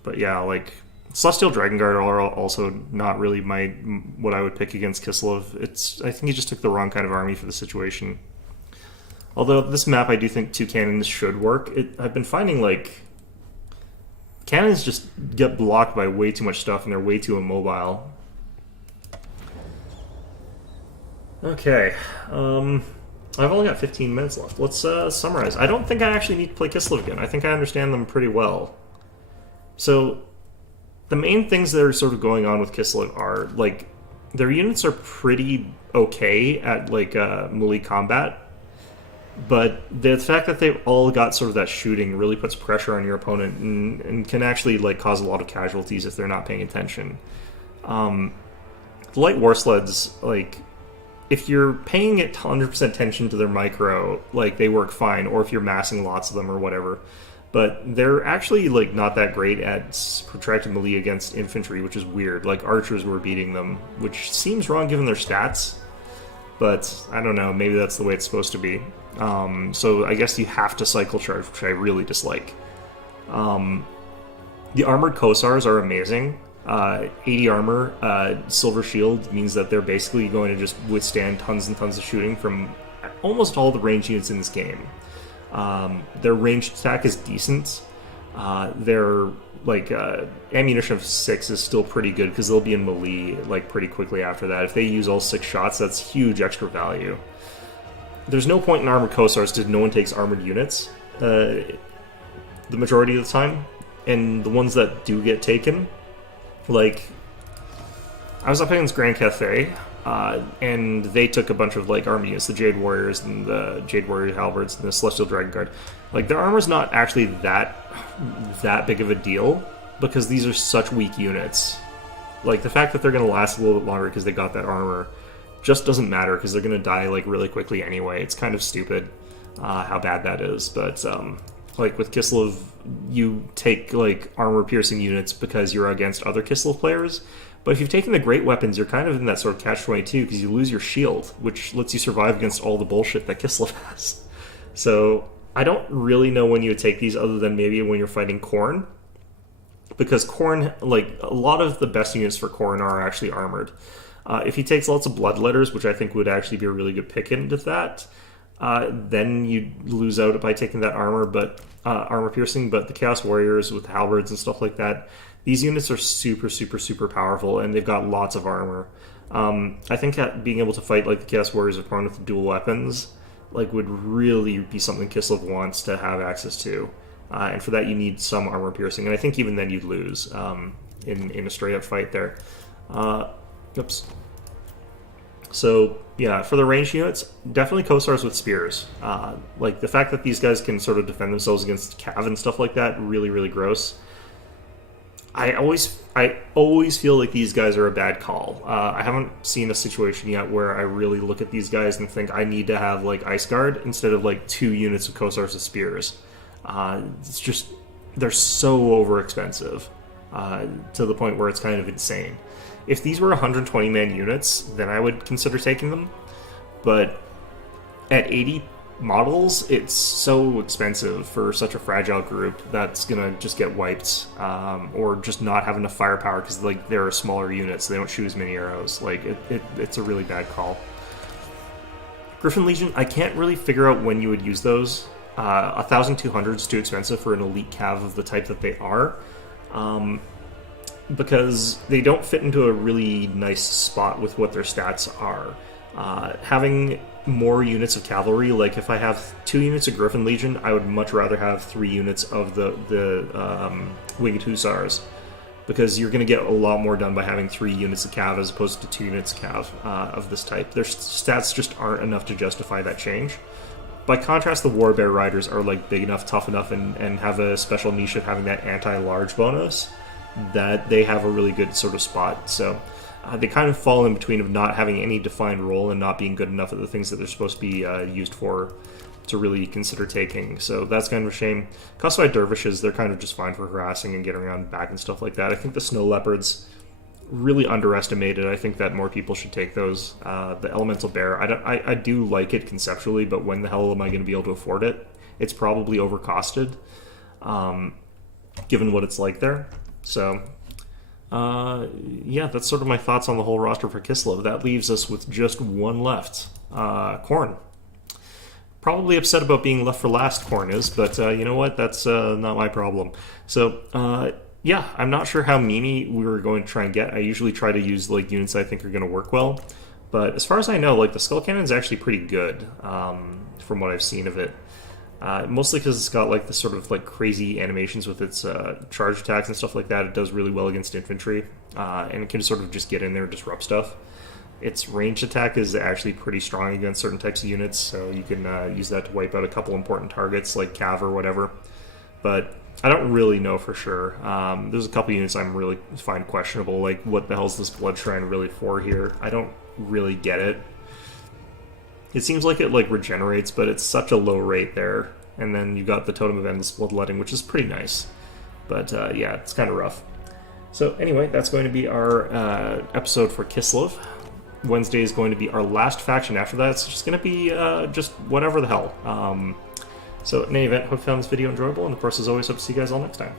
but yeah, like, Celestial Dragon Guard are also not really what I would pick against Kislev. I think he just took the wrong kind of army for the situation. Although this map, I do think 2 cannons should work. I've been finding, like, cannons just get blocked by way too much stuff, and they're way too immobile. Okay, I've only got 15 minutes left. Let's summarize. I don't think I actually need to play Kislev again. I think I understand them pretty well. So, the main things that are sort of going on with Kislev are, like, their units are pretty okay at, like, melee combat. But the fact that they've all got sort of that shooting really puts pressure on your opponent and can actually like cause a lot of casualties if they're not paying attention. The light war sleds, like, if you're paying it 100% attention to their micro, like, they work fine, or if you're massing lots of them or whatever. But they're actually like not that great at protracted melee against infantry, which is weird. Like, archers were beating them, which seems wrong given their stats. But I don't know, maybe that's the way it's supposed to be. So I guess you have to cycle charge, which I really dislike. The armored Kossars are amazing. 80 armor, silver shield means that they're basically going to just withstand tons and tons of shooting from almost all the ranged units in this game. Their ranged attack is decent. Their ammunition of 6 is still pretty good because they'll be in melee like pretty quickly after that. If they use all 6 shots, that's huge extra value. There's no point in armored Cossars because no one takes armored units the majority of the time, and the ones that do get taken, like I was up against Grand Cathay, and they took a bunch of like army units, the Jade Warriors and the Jade Warrior Halberds and the Celestial Dragon Guard. Like their armor's not actually that big of a deal because these are such weak units. Like the fact that they're going to last a little bit longer because they got that armor just doesn't matter because they're going to die like really quickly anyway. It's kind of stupid how bad that is. But like with Kislev, you take like armor piercing units because you're against other Kislev players. But if you've taken the great weapons, you're kind of in that sort of catch-22 because you lose your shield, which lets you survive against all the bullshit that Kislev has. So I don't really know when you would take these other than maybe when you're fighting Khorne. Because Khorne, like, a lot of the best units for Khorne are actually armored. If he takes lots of Bloodletters, which I think would actually be a really good pick into that, then you lose out by taking that armor piercing. But the Chaos Warriors with halberds and stuff like that, these units are super, super, super powerful, and they've got lots of armor. I think that being able to fight like the Chaos Warriors of Khorne with dual weapons, like, would really be something Kislev wants to have access to. And for that, you need some armor piercing, and I think even then you'd lose in a straight up fight there. Oops. So yeah, for the ranged units, definitely Cossars with spears. Like the fact that these guys can sort of defend themselves against Cav and stuff like that, really, really gross. I always feel like these guys are a bad call. I haven't seen a situation yet where I really look at these guys and think I need to have like Ice Guard instead of like 2 units of Cossars with spears. It's just, they're so over expensive to the point where it's kind of insane. If these were 120 man units, then I would consider taking them. But at 80 models, it's so expensive for such a fragile group that's gonna just get wiped, or just not have enough firepower because like they're smaller units, so they don't shoot as many arrows. Like it's a really bad call. Griffin Legion, I can't really figure out when you would use those. 1,200 is too expensive for an elite cav of the type that they are, because they don't fit into a really nice spot with what their stats are. Having more units of cavalry, like if I have 2 units of Griffin Legion, I would much rather have 3 units of the Winged Hussars, because you're going to get a lot more done by having 3 units of cav as opposed to 2 units of cav of this type. Their stats just aren't enough to justify that change. By contrast, the Warbear Riders are like big enough, tough enough, and have a special niche of having that anti-large bonus that they have a really good sort of spot. So they kind of fall in between of not having any defined role and not being good enough at the things that they're supposed to be used for to really consider taking. So that's kind of a shame. Customized Dervishes, they're kind of just fine for harassing and getting around back and stuff like that. I think the Snow Leopards, really underestimated. I think that more people should take those. The Elemental Bear, I do like it conceptually, but when the hell am I going to be able to afford it? It's probably overcosted, given what it's like there. So, yeah, that's sort of my thoughts on the whole roster for Kislev. That leaves us with just one left, Khorne. Probably upset about being left for last, Khorne is, but you know what? That's not my problem. So, yeah, I'm not sure how memey we were going to try and get. I usually try to use like units I think are going to work well, but as far as I know, like the Skull Cannon is actually pretty good from what I've seen of it. Mostly because it's got like the sort of like crazy animations with its charge attacks and stuff like that. It does really well against infantry, and it can sort of just get in there and disrupt stuff. Its ranged attack is actually pretty strong against certain types of units, so you can use that to wipe out a couple important targets like Cav or whatever. But I don't really know for sure. There's a couple units I'm really find questionable, like what the hell is this Blood Shrine really for here? I don't really get it. It seems like it like regenerates, but it's such a low rate there. And then you got the Totem of Endless Bloodletting, which is pretty nice. But yeah, it's kind of rough. So anyway, that's going to be our episode for Kislev. Wednesday is going to be our last faction. After that, it's just going to be just whatever the hell. So in any event, hope you found this video enjoyable, and of course, as always, hope to see you guys all next time.